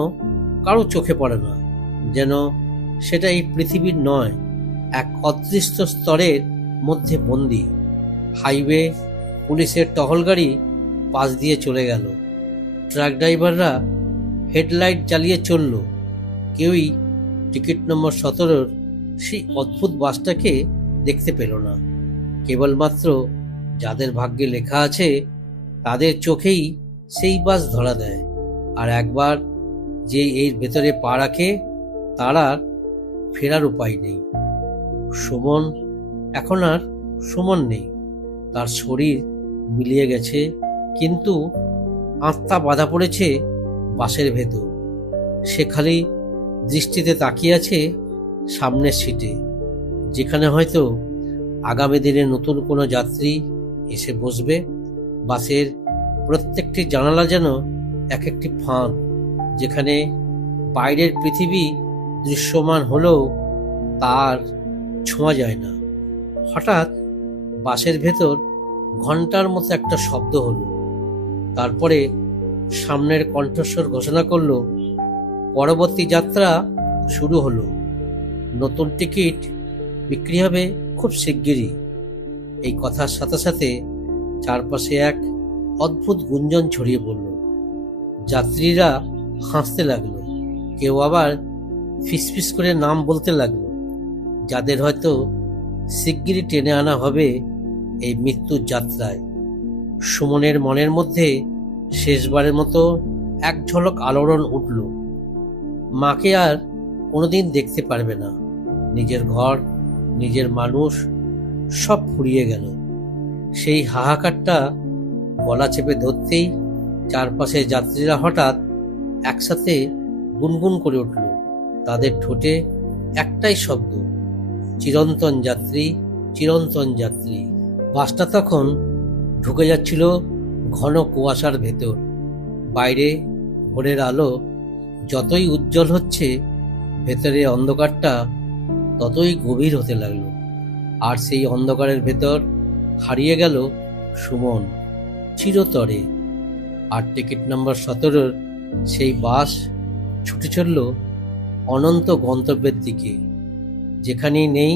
কারো চোখে পড়ে না, যেন সেটা এই পৃথিবীর নয়, এক অদৃশ্য স্তরের মধ্যে বন্দী। হাইওয়ে পুলিশের টহল গাড়ি পাশ দিয়ে চলে গেল। ট্রাক ড্রাইভাররা হেডলাইট জ্বালিয়ে চলল। কেউই টিকিট নম্বর 17 সেই অদ্ভুত বাসটাকে দেখতে পেল না। কেবলমাত্র যাদের ভাগ্যে লেখা আছে তাদের চোখেই সেই বাস ধরা দেয়। আর একবার যে এর ভেতরে পা রাখে তার আর ফেরার উপায় নেই। সুমন এখন আর সুমন নেই। তার শরীর মিলিয়ে গেছে, কিন্তু আত্মা বাঁধা পড়েছে বাসের ভেতর। সে খালি দৃষ্টিতে তাকিয়ে আছে সামনের সিটে, যেখানে হয়তো আগামী দিনে নতুন কোনো যাত্রী এসে বসবে। বাসের প্রত্যেকটি জানালা যেন এক একটি ফাঁদ, যেখানে বাইরের পৃথিবী দৃশ্যমান হলেও তার ছোঁয়া যায় না। হঠাৎ বাসের ভেতর ঘন্টার মতো একটা শব্দ হলো। তারপরে সামনের কণ্ঠস্বর ঘোষণা করলো, পরবর্তী যাত্রা শুরু হলো, নতুন টিকিট বিক্রি হবে খুব শিগগিরই। এই কথার সাথে সাথে চারপাশে এক অদ্ভুত গুঞ্জন ছড়িয়ে পড়ল। যাত্রীরা হাসতে লাগলো, কেউ আবার ফিসফিস করে নাম বলতে লাগলো, যাদের হয়তো শিগগিরই টেনে আনা হবে এই মৃত্যুর যাত্রায়। সুমনের মনের মধ্যে শেষবারের মতো এক ঝলক আলোড়ন উঠল। মাকে আর কোনোদিন দেখতে পারবে না। নিজের ঘর, নিজের মানুষ সব ফুরিয়ে গেল। সেই হাহাকারটা গলা চেপে ধরতেই চারপাশে যাত্রীরা হঠাৎ একসাথে গুনগুন করে উঠল। তাদের ঠোঁটে একটাই শব্দ, চিরন্তন যাত্রী, চিরন্তন যাত্রী। বাসটা তখন ঢুকে যাচ্ছিল ঘন কুয়াশার ভেতর। বাইরে ভোরের আলো যতই উজ্জ্বল হচ্ছে, ভেতরে অন্ধকারটা ততই গভীর হতে লাগলো। আর সেই অন্ধকারের ভেতর হারিয়ে গেল সুমন চিরতরে। আর টিকিট নম্বর 17 সেই বাস ছুটে চলল অনন্ত গন্তব্যের দিকে, যেখানেই নেই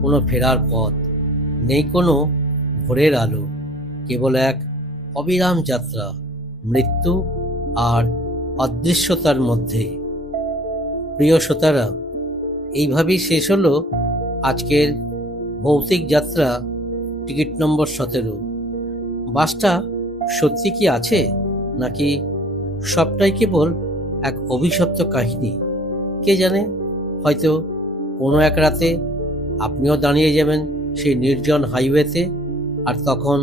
কোনো ফেরার পথ, নেই কোনো ভোরের আলো, কেবল এক অবিরাম যাত্রা মৃত্যু আর অদৃশ্যতার মধ্যে। প্রিয় শ্রোতারা, এইভাবেই শেষ হলো আজকের ভৌতিক যাত্রা টিকিট নম্বর 17। বাসটা সত্যি কি আছে, নাকি সবটাই কেবল এক অভিশপ্ত কাহিনী? কে জানে, হয়তো কোনো এক রাতে আপনিও দাঁড়িয়ে যাবেন সেই নির্জন হাইওয়েতে, আর তখন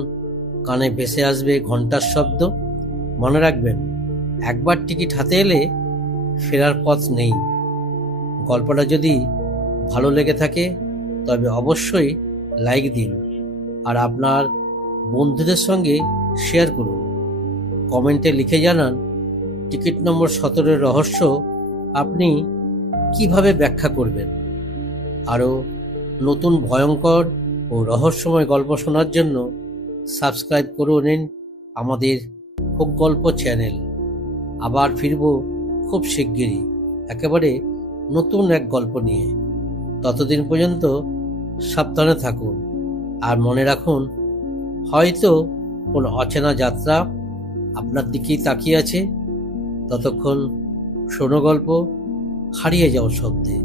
কানে ভেসে আসবে ঘন্টার শব্দ। মনে রাখবেন, একবার টিকিট হাতে এলে ফেরার পথ নেই। গল্পটা যদি ভালো লেগে থাকে তবে অবশ্যই লাইক দিন, আর আপনার বন্ধুদের সঙ্গে শেয়ার করুন। কমেন্টে লিখে জানান টিকিট নম্বর 17 রহস্য আপনি কিভাবে ব্যাখ্যা করবেন। আরও নতুন ভয়ঙ্কর ও রহস্যময় গল্প শোনার জন্য সাবস্ক্রাইব করে নিন আমাদের ফোক গল্প চ্যানেল। আবার ফিরব খুব শিগগিরই একেবারে নতুন এক গল্প নিয়ে। ততদিন পর্যন্ত সাবধানে থাকুন, আর মনে রাখুন, হয়তো কোনো অচেনা যাত্রা আপনার দিকেই তাকিয়ে আছে। ততক্ষণ শোনো গল্প, হারিয়ে যাও শব্দে।